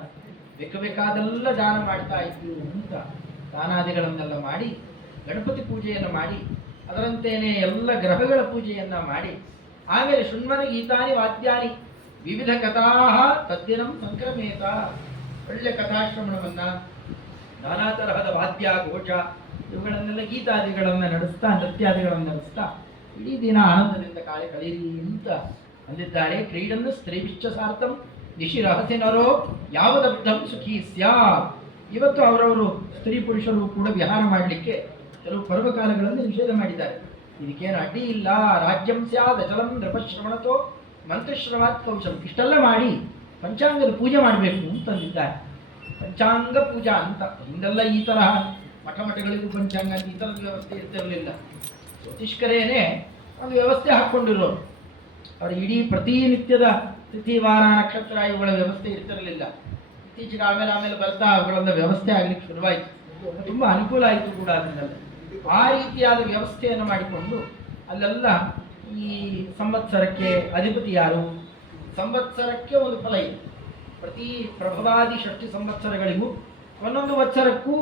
ಬೇಕಾದೆಲ್ಲ ದಾನ ಮಾಡ್ತಾ ಇದ್ರು ಅಂತ ದಾನಾದಿಗಳನ್ನೆಲ್ಲ ಮಾಡಿ ಗಣಪತಿ ಪೂಜೆಯನ್ನು ಮಾಡಿ ಅದರಂತೆಯೇ ಎಲ್ಲ ಗ್ರಹಗಳ ಪೂಜೆಯನ್ನ ಮಾಡಿ ಆಮೇಲೆ ಶೃಣ್ವನ ಗೀತಾನಿ ವಾದ್ಯಾನಿ ವಿವಿಧ ಕಥಾ ತದ್ದಿನಂ ಸಂಕ್ರಮೇತ. ಒಳ್ಳೆ ಕಥಾಶ್ರವಣವನ್ನ, ನಾನಾ ತರಹದ ವಾದ್ಯ ಘೋಷ ಇವುಗಳನ್ನೆಲ್ಲ ಗೀತಾದಿಗಳನ್ನು ನಡೆಸ್ತಾ, ನೃತ್ಯಾದಿಗಳನ್ನು ನಡೆಸ್ತಾ ಇಡೀ ದಿನ ಆನಂದದಿಂದ ಕಾಳೆ ಕಳೀರಿ ಅಂತ ಅಂದಿದ್ದಾರೆ. ಕ್ರೀಡನ್ನು ಸ್ತ್ರೀವಿಶ್ಚ ಸಾರ್ಥಂ ನಿಶಿ ರಹಸ್ಯನರೋ ಯಾವದಬ್ಧಂ ಸುಖಿ ಸ್ಯಾತ್. ಇವತ್ತು ಅವರವರು ಸ್ತ್ರೀ ಪುರುಷರು ಕೂಡ ವಿಹಾರ ಮಾಡಲಿಕ್ಕೆ ಕೆಲವು ಪರ್ವಕಾಲಗಳನ್ನು ನಿಷೇಧ ಮಾಡಿದ್ದಾರೆ. ಇದಕ್ಕೇನು ಅಡ್ಡಿ ಇಲ್ಲ. ರಾಜ್ಯಂ ಸ್ಯಾದ್ ಅಚಲಂ ನೃಪಶ್ರವಣತೋ ಮಂತ್ರಶ್ರವಾತ್ ಕೌಶಂ. ಇಷ್ಟೆಲ್ಲ ಮಾಡಿ ಪಂಚಾಂಗದ ಪೂಜೆ ಮಾಡಬೇಕು ಅಂತಂದಿದ್ದಾರೆ. ಪಂಚಾಂಗ ಪೂಜಾ ಅಂತ ಹಿಂದೆಲ್ಲ ಈ ತರಹ ಮಠಗಳಿಗೂ ಪಂಚಾಂಗ ಅಂತ ಈ ಥರದ ವ್ಯವಸ್ಥೆ ಇರ್ತಿರಲಿಲ್ಲ. ಜ್ಯೋತಿಷ್ಕರೇನೆ ಒಂದು ವ್ಯವಸ್ಥೆ ಹಾಕ್ಕೊಂಡಿರೋರು. ಅವರು ಇಡೀ ಪ್ರತಿನಿತ್ಯದ ತಿಥಿ ವಾರ ನಕ್ಷತ್ರ ಇವುಗಳ ವ್ಯವಸ್ಥೆ ಇರ್ತಿರಲಿಲ್ಲ. ಇತ್ತೀಚೆಗೆ ಆಮೇಲೆ ಬರ್ತಾ ಅವುಗಳನ್ನ ವ್ಯವಸ್ಥೆ ಆಗ್ಲಿಕ್ಕೆ ಶುರುವಾಯಿತು. ತುಂಬ ಅನುಕೂಲ ಆಯಿತು ಕೂಡ ಅದನ್ನೆಲ್ಲ. ಆ ರೀತಿಯಾದ ವ್ಯವಸ್ಥೆಯನ್ನು ಮಾಡಿಕೊಂಡು ಅಲ್ಲೆಲ್ಲ ಈ ಸಂವತ್ಸರಕ್ಕೆ ಅಧಿಪತಿ ಯಾರು, ಸಂವತ್ಸರಕ್ಕೆ ಒಂದು ಫಲ ಇದೆ. ಪ್ರತಿ ಪ್ರಭವಾದಿ ಷಷ್ಠಿ ಸಂವತ್ಸರಗಳಿಗೂ ಒಂದೊಂದು ವತ್ಸರಕ್ಕೂ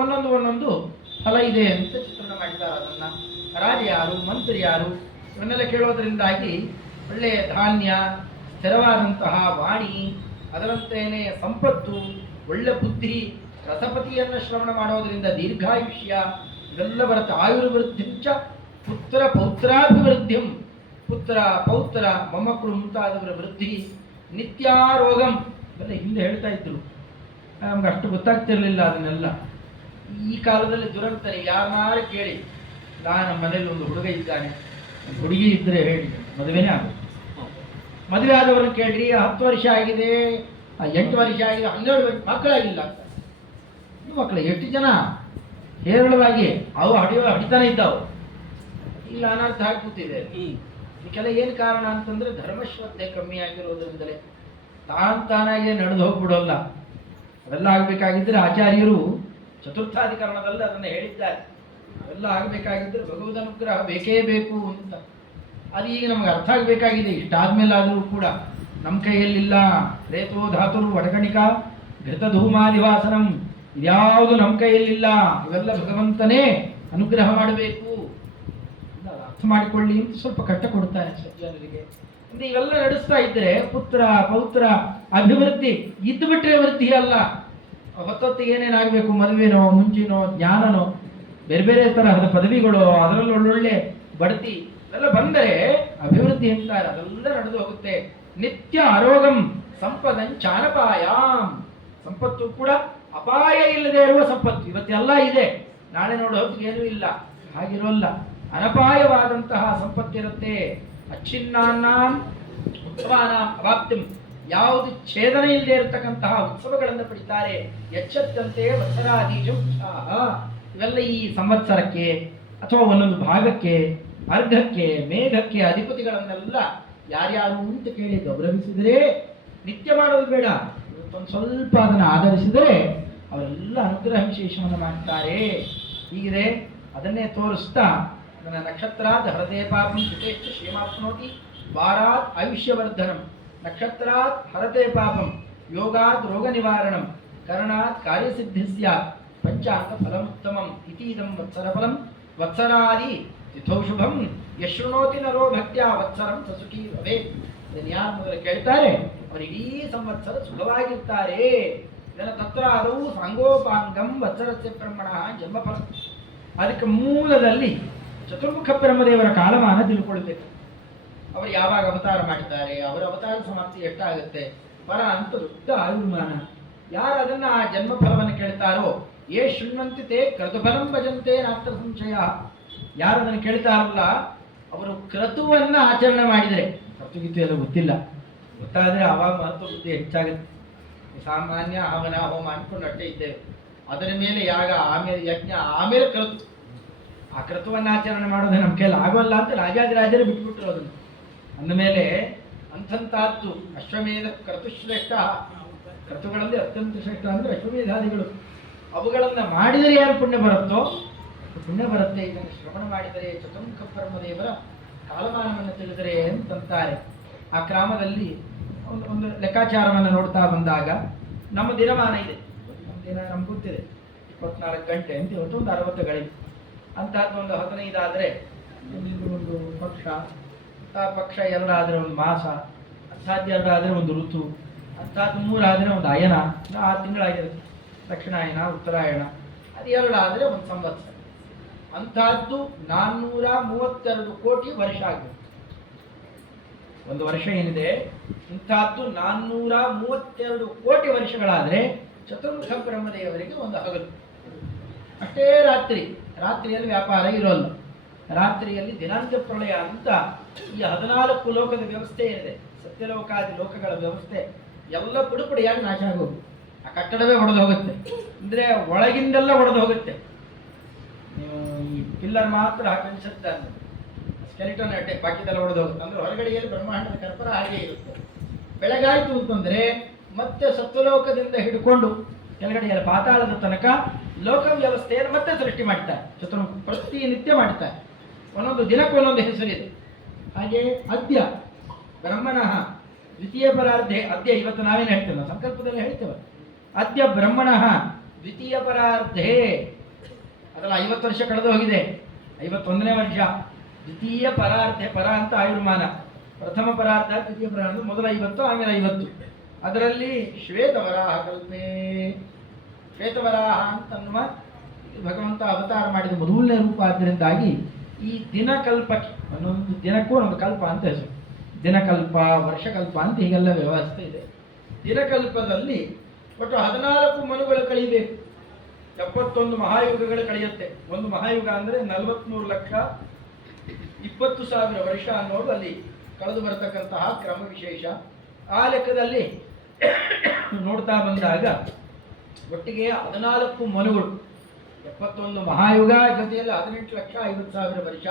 ಒಂದೊಂದು ಫಲ ಇದೆ ಅಂತ ಚಿತ್ರಣ ಮಾಡಿದ್ದಾರೆ. ಅದನ್ನು ರಾಜ ಯಾರು, ಮಂತ್ರಿ ಯಾರು, ಇವನ್ನೆಲ್ಲ ಕೇಳೋದ್ರಿಂದಾಗಿ ಒಳ್ಳೆಯ ಧಾನ್ಯ, ಸ್ಥಿರವಾದಂತಹ ವಾಣಿ, ಅದರಂತೆಯೇ ಸಂಪತ್ತು, ಒಳ್ಳೆ ಬುದ್ಧಿ, ರಸಪತಿಯನ್ನು ಶ್ರವಣ ಮಾಡೋದರಿಂದ ದೀರ್ಘಾಯುಷ್ಯ ಇವೆಲ್ಲ ಬರುತ್ತೆ. ಆಯುರ್ವೃದ್ಧಿಂಚ ಪುತ್ರ ಪೌತ್ರಾಭಿವೃದ್ಧಿಂ, ಪುತ್ರ ಪೌತ್ರ ಮೊಮ್ಮಕ್ಕಳು ಮುಂತಾದವರ ವೃದ್ಧಿ, ನಿತ್ಯಾರೋಗಂ ಇವೆಲ್ಲ ಹಿಂದೆ ಹೇಳ್ತಾ ಇದ್ರು. ನಮ್ಗೆ ಅಷ್ಟು ಗೊತ್ತಾಗ್ತಿರ್ಲಿಲ್ಲ ಅದನ್ನೆಲ್ಲ. ಈ ಕಾಲದಲ್ಲಿ ದುರಂತನೇ ಯಾರನ್ನಾರು ಕೇಳಿ, ನಮ್ಮ ಮನೇಲಿ ಒಂದು ಹುಡುಗ ಇದ್ದಾನೆ, ಹುಡುಗಿ ಇದ್ರೆ ಹೇಳಿ ಮದುವೆನೇ ಆಗುತ್ತೆ. ಮದುವೆ ಆದವ್ರನ್ನ ಕೇಳ್ರಿ, 10 ವರ್ಷ ಆಗಿದೆ, 8 ವರ್ಷ ಆಗಿದೆ, 12 ವರ್ಷ ಮಕ್ಕಳಾಗಿಲ್ಲ ಅಂತ. ಮಕ್ಕಳು ಎಷ್ಟು ಜನ ಹೇರಳವಾಗಿ ಅವು ಹಡಿತಾನೆ ಇದ್ದಾವೆ. ಈಗ ಅನರ್ಥ ಆಗಿ ಕೂತಿದೆ. ಇದಕ್ಕೆಲ್ಲ ಏನು ಕಾರಣ ಅಂತಂದ್ರೆ ಧರ್ಮಶ್ರದ್ಧೆ ಕಮ್ಮಿ ಆಗಿರೋದ್ರಿಂದಲೇ. ತಾನಾಗೆ ನಡೆದು ಹೋಗ್ಬಿಡೋಲ್ಲ. ಅವೆಲ್ಲ ಆಗಬೇಕಾಗಿದ್ದರೆ ಆಚಾರ್ಯರು ಚತುರ್ಥಾಧಿಕರಣದಲ್ಲಿ ಅದನ್ನು ಹೇಳಿದ್ದಾರೆ. ಅವೆಲ್ಲ ಆಗಬೇಕಾಗಿದ್ದರೆ ಭಗವದ್ ಅನುಗ್ರಹ ಬೇಕೇ ಬೇಕು ಅಂತ. ಅದು ಈಗ ನಮ್ಗೆ ಅರ್ಥ ಆಗಬೇಕಾಗಿದೆ. ಇಷ್ಟಾದ್ಮೇಲೆ ಆದರೂ ಕೂಡ ನಮ್ಮ ಕೈಯಲ್ಲಿಲ್ಲ. ರೇತೋ ಧಾತುರು ವಟಕಣಿಕ ಘೃತಧೂಮಾದಿವಾಸನಂ ಇದ್ಯಾವುದು ನಮ್ಮ ಕೈಯಲ್ಲಿಲ್ಲ. ಇವೆಲ್ಲ ಭಗವಂತನೇ ಅನುಗ್ರಹ ಮಾಡಬೇಕು. ಅರ್ಥ ಮಾಡಿಕೊಳ್ಳಿ ಅಂತ ಸ್ವಲ್ಪ ಕಷ್ಟ ಕೊಡ್ತಾರೆ ಸಜ್ಜನರಿಗೆ. ಅಂದ್ರೆ ಇವೆಲ್ಲ ನಡೆಸ್ತಾ ಇದ್ರೆ ಪುತ್ರ ಪೌತ್ರ ಅಭಿವೃದ್ಧಿ ಇದ್ದು ಬಿಟ್ರೆ ವೃದ್ಧಿ ಅಲ್ಲ. ಹೊತ್ತೊತ್ತಿಗೆ ಏನೇನಾಗಬೇಕು, ಮದುವೆನೋ ಮುಂಚಿನೋ ಜ್ಞಾನನೋ ಬೇರೆ ಬೇರೆ ತರಹದ ಪದವಿಗಳು, ಅದರಲ್ಲಿ ಒಳ್ಳೊಳ್ಳೆ ಬಡ್ತಿ ಇವೆಲ್ಲ ಬಂದರೆ ಅಭಿವೃದ್ಧಿ ಅಂತಾರೆ. ಅದೆಲ್ಲ ನಡೆದು ಹೋಗುತ್ತೆ. ನಿತ್ಯ ಆರೋಗಂ ಸಂಪದಂಚಾನಪಾಯಾಮ್. ಸಂಪತ್ತು ಕೂಡ ಅಪಾಯ ಇಲ್ಲದೆ ಇರುವ ಸಂಪತ್ತು. ಇವತ್ತೆಲ್ಲ ಇದೆ, ನಾಳೆ ನೋಡೋ ಹೊತ್ತಿಗೆ ಏನೂ ಇಲ್ಲ. ಹಾಗಿರೋಲ್ಲ, ಅನಪಾಯವಾದಂತಹ ಸಂಪತ್ತಿರುತ್ತೆ. ಅಚ್ಛಿನ್ನಾನಾಂ ಉತ್ಸವಾನಾಂ ಅವಾಪ್ತಿಂ. ಯಾವುದು ಛೇದನೆ ಇಲ್ಲದೆ ಇರತಕ್ಕಂತಹ ಉತ್ಸವಗಳನ್ನು ಪಡಿತಾರೆ. ಎಚ್ಚತ್ತಂತೆ ವತ್ಸರಾದೀಜ ಉತ್ಸಾಹ. ಇವೆಲ್ಲ ಈ ಸಂವತ್ಸರಕ್ಕೆ ಅಥವಾ ಒಂದೊಂದು ಭಾಗಕ್ಕೆ, ಅರ್ಘಕ್ಕೆ, ಮೇಘಕ್ಕೆ ಅಧಿಪತಿಗಳನ್ನೆಲ್ಲ ಯಾರ್ಯಾರು ಅಂತ ಕೇಳಿ ಗೌರವಿಸಿದರೆ, ನಿತ್ಯ ಮಾಡೋದು ಬೇಡ, ಒಂದು ಸ್ವಲ್ಪ ಅದನ್ನು ಆಧರಿಸಿದರೆ ಅವರೆಲ್ಲ ಅನುಗ್ರಹ ವಿಶೇಷವನ್ನು ಮಾಡ್ತಾರೆ. ಹೀಗಿದೆ. ಅದನ್ನೇ ತೋರಿಸ್ತಾ ನನ್ನ ನಕ್ಷತ್ರಾತ್ ಹರತೆ ಪಾಪಂ ಸುತೇಶ್ಚ ಶ್ರೀಮಾಪ್ನೋತಿ ವಾರಾತ್ ಆಯುಷ್ಯವರ್ಧನಂ. ನಕ್ಷತ್ರಾತ್ ಹರತೆ ಪಾಪಂ ಯೋಗಾತ್ ರೋಗ ನಿವಾರಣಂ ಕರ್ಣಾತ್ ಕಾರ್ಯಸಿದ್ಧಿ ಸ್ಯಾತ್ ಪಂಚಾಂಗ ಫಲಮುತ್ತಮಂ ಇತೀದಂ ವತ್ಸರಫಲಂ ವತ್ಸರಾದಿ ತಿಥೌಶುಭಂ ಯಶೃಣೋತಿ ನರೋ ಭಕ್ತ್ಯಾ ವತ್ಸರಂ ಸಸುಖಿ ಭವೇತ್. ಇದನ್ನು ಯಾರು ಮೊದಲು ಕೇಳ್ತಾರೆ ಅವರು ಇಡೀ ಸಂವತ್ಸರ ಸುಖವಾಗಿರ್ತಾರೆ. ಇದನ್ನು ತತ್ರಾದವು ಸಾಂಗೋಪಾಂಗಂ ವತ್ಸರಸ್ಯ ಬ್ರಹ್ಮಣ ಜನ್ಮಫಲ. ಅದಕ್ಕೆ ಮೂಲದಲ್ಲಿ ಚತುರ್ಮುಖ ಬ್ರಹ್ಮದೇವರ ಕಾಲಮಾನ ತಿಳ್ಕೊಳ್ಬೇಕು. ಅವರು ಯಾವಾಗ ಅವತಾರ ಮಾಡಿದ್ದಾರೆ, ಅವರ ಅವತಾರ ಸಮಾಪ್ತಿ ಎಷ್ಟಾಗುತ್ತೆ, ಪರ ಅಂತ ದೊಡ್ಡ ಆಯುರ್ಮಾನ. ಯಾರು ಅದನ್ನ ಆ ಜನ್ಮಫಲವನ್ನು ಕೇಳ್ತಾರೋ, ಏ ಶೃಣ್ವಂತಿ ತೇ ಕ್ರತುಫಲಂ ಭಜಂತೆ ನಾತ್ರ ಸಂಶಯ. ಯಾರು ಅದನ್ನು ಕೇಳ್ತಾರಲ್ಲ ಅವರು ಕ್ರತುವನ್ನ ಆಚರಣೆ ಮಾಡಿದರೆ, ಕ್ರತುಗಿತ್ತು ಎಲ್ಲ ಗೊತ್ತಿಲ್ಲ, ಗೊತ್ತಾದರೆ ಆವಾಗ ಮಹತ್ವ ಬುದ್ಧಿ ಹೆಚ್ಚಾಗುತ್ತೆ. ಸಾಮಾನ್ಯ ಹವನ ಹೋಮ ಅನ್ಕೊಂಡು ಅಷ್ಟೇ ಇದ್ದೇವೆ. ಅದರ ಮೇಲೆ ಯಾಗ, ಆಮೇಲೆ ಯಜ್ಞ, ಆಮೇಲೆ ಕ್ರತು. ಆ ಕ್ರತುವನ್ನು ಆಚರಣೆ ಮಾಡೋದು ನಮ್ಮ ಕೈಯಲ್ಲಿ ಆಗೋಲ್ಲ ಅಂತ ರಾಜಾದಿರಾಜರೇ ಬಿಟ್ಬಿಟ್ರು ಅದನ್ನು. ಅಂದಮೇಲೆ ಅಂಥಂತಹದ್ದು ಅಶ್ವಮೇಧ ಕ್ರತುಶ್ರೇಷ್ಠ. ಕ್ರತುಗಳಲ್ಲಿ ಅತ್ಯಂತ ಶ್ರೇಷ್ಠ ಅಂದರೆ ಅಶ್ವಮೇಧಾದಿಗಳು. ಅವುಗಳನ್ನು ಮಾಡಿದರೆ ಯಾರು ಪುಣ್ಯ ಬರುತ್ತೋ ಪುಣ್ಯ ಬರುತ್ತೆ. ಇದನ್ನು ಶ್ರವಣ ಮಾಡಿದರೆ ಚತುರ್ಮುಖ ಬ್ರಹ್ಮದೇವರ ಕಾಲಮಾನವನ್ನು ತಿಳಿದರೆ ಅಂತಂತಾರೆ. ಆ ಕ್ರಮದಲ್ಲಿ ಒಂದು ಲೆಕ್ಕಾಚಾರವನ್ನು ನೋಡ್ತಾ ಬಂದಾಗ ನಮ್ಮ ದಿನಮಾನ ಇದೆ. ನಮ್ಮ ದಿನ ನಮ್ಗೆ ಗೊತ್ತಿದೆ 24 ಗಂಟೆ ಅಂತ. ಇವತ್ತು ಒಂದು 60 ಗಳಿವೆ. ಅಂತಹದ್ದು ಒಂದು 15 ಆದರೆ ಒಂದು ಪಕ್ಷ, ಪಕ್ಷ 2 ಆದರೆ ಒಂದು ಮಾಸ, ಅಂಥದ್ದು 2 ಆದರೆ ಒಂದು ಋತು, ಅಂಥದ್ದು 3 ಆದರೆ ಒಂದು ಅಯನ, 6 ತಿಂಗಳಾಗಿರುತ್ತೆ. ದಕ್ಷಿಣಾಯನ, ಉತ್ತರಾಯಣ. ಅದು 2 ಆದರೆ ಒಂದು ಸಂವತ್ಸರ. ಅಂತಹದ್ದು 432 ಕೋಟಿ ವರ್ಷ ಆಗುತ್ತೆ. ಒಂದು ವರ್ಷ ಏನಿದೆ ಇಂತಹದ್ದು 432 ಕೋಟಿ ವರ್ಷಗಳಾದರೆ ಚತುರ್ಮುಖ ಬ್ರಹ್ಮದೇವರಿಗೆ ಒಂದು ಹಗಲು. ಅಷ್ಟೇ ರಾತ್ರಿಯಲ್ಲಿ ವ್ಯಾಪಾರ ಇರೋಲ್ಲ. ರಾತ್ರಿಯಲ್ಲಿ ದಿನಾಂತ್ಯ ಪ್ರಳಯ ಅಂತ ಈ 14 ಲೋಕದ ವ್ಯವಸ್ಥೆ ಏನಿದೆ, ಸತ್ಯಲೋಕಾದಿ ಲೋಕಗಳ ವ್ಯವಸ್ಥೆ ಎಲ್ಲ ಪುಡುಪುಡಿಯಾಗಿ ನಾಶ ಆಗೋದು. ಆ ಕಟ್ಟಡವೇ ಒಡೆದು ಹೋಗುತ್ತೆ, ಅಂದರೆ ಒಳಗಿಂದೆಲ್ಲ ಒಡೆದು ಹೋಗುತ್ತೆ. ನೀವು ಈ ಪಿಲ್ಲರ್ ಮಾತ್ರ ಹಾಕನ್ಸುತ್ತೆ, ಸ್ಕೆಲಿಟನ್ ಅಟ್ಟೆ, ಬಾಕಿದೆಲ್ಲ ಒಡೆದು ಹೋಗುತ್ತೆ. ಅಂದರೆ ಹೊರಗಡೆಯಲ್ಲಿ ಬ್ರಹ್ಮಾಂಡದ ಕರ್ಪರ ಹಾಗೆ ಇರುತ್ತೆ. ಬೆಳಗಾಯಿತು ಅಂತಂದರೆ ಮತ್ತೆ ಸತ್ವಲೋಕದಿಂದ ಹಿಡ್ಕೊಂಡು ಕೆಳಗಡೆಯಲ್ಲಿ ಪಾತಾಳದ ತನಕ ಲೋಕ ವ್ಯವಸ್ಥೆಯನ್ನು ಮತ್ತೆ ಸೃಷ್ಟಿ ಮಾಡ್ತಾರೆ. ಪ್ರತಿನಿತ್ಯ ಮಾಡ್ತಾರೆ. ಒಂದೊಂದು ದಿನಕ್ಕೆ ಒಂದೊಂದು ಹೆಸರಿದೆ. ಹಾಗೆ ಅದ್ಯ ಬ್ರಹ್ಮಣಃ ದ್ವಿತೀಯ ಪರಾರ್ಧೆ. ಅದ್ಯ ಇವತ್ತು ನಾವೇನು ಹೇಳ್ತೇವೆ, ಸಂಕಲ್ಪದಲ್ಲಿ ಹೇಳ್ತೇವೆ. ಅದ್ಯ ಬ್ರಹ್ಮಣಃ ದ್ವಿತೀಯ ಪರಾರ್ಧೆ. ಅದಲ್ಲ 50 ವರ್ಷ ಕಳೆದು ಹೋಗಿದೆ, 51ನೇ ವರ್ಷ. ದ್ವಿತೀಯ ಪರಾರ್ಧೆ, ಪರ ಅಂತ ಆಯುರ್ಮಾನ, ಪ್ರಥಮ ಪರಾರ್ಧ, ದ್ವಿತೀಯ ಪರಾರ್ಧ, ಮೊದಲ 50 ಆಮೇಲೆ 50. ಅದರಲ್ಲಿ ಶ್ವೇತವರಾಹ ಕಲ್ಪೆ. ಶ್ವೇತವರಾಹ ಅಂತನ್ನುವ ಭಗವಂತ ಅವತಾರ ಮಾಡಿದ ಮೊದಲನೇ ರೂಪ. ಆದ್ದರಿಂದಾಗಿ ಈ ದಿನಕಲ್ಪಕ್ಕೆ, ಒಂದೊಂದು ದಿನಕ್ಕೂ ಒಂದು ಕಲ್ಪ ಅಂತ ಹೆಸರು. ದಿನಕಲ್ಪ, ವರ್ಷಕಲ್ಪ ಅಂತ ಹೀಗೆಲ್ಲ ವ್ಯವಸ್ಥೆ ಇದೆ. ದಿನಕಲ್ಪದಲ್ಲಿ ಒಟ್ಟು 14 ಮನುಗಳು ಕಳೀಬೇಕು. 71 ಮಹಾಯುಗಗಳು ಕಳೆಯುತ್ತೆ. ಒಂದು ಮಹಾಯುಗ ಅಂದರೆ 43,20,000 ವರ್ಷ ಅನ್ನೋದು ಅಲ್ಲಿ ಕಳೆದು ಬರತಕ್ಕಂತಹ ಕ್ರಮ ವಿಶೇಷ. ಆ ಲೆಕ್ಕದಲ್ಲಿ ನೋಡ್ತಾ ಬಂದಾಗ ಒಟ್ಟಿಗೆ 14 ಮನುಗಳು, 71 ಮಹಾಯುಗ ಜೊತೆಯಲ್ಲಿ 18,50,000 ವರ್ಷ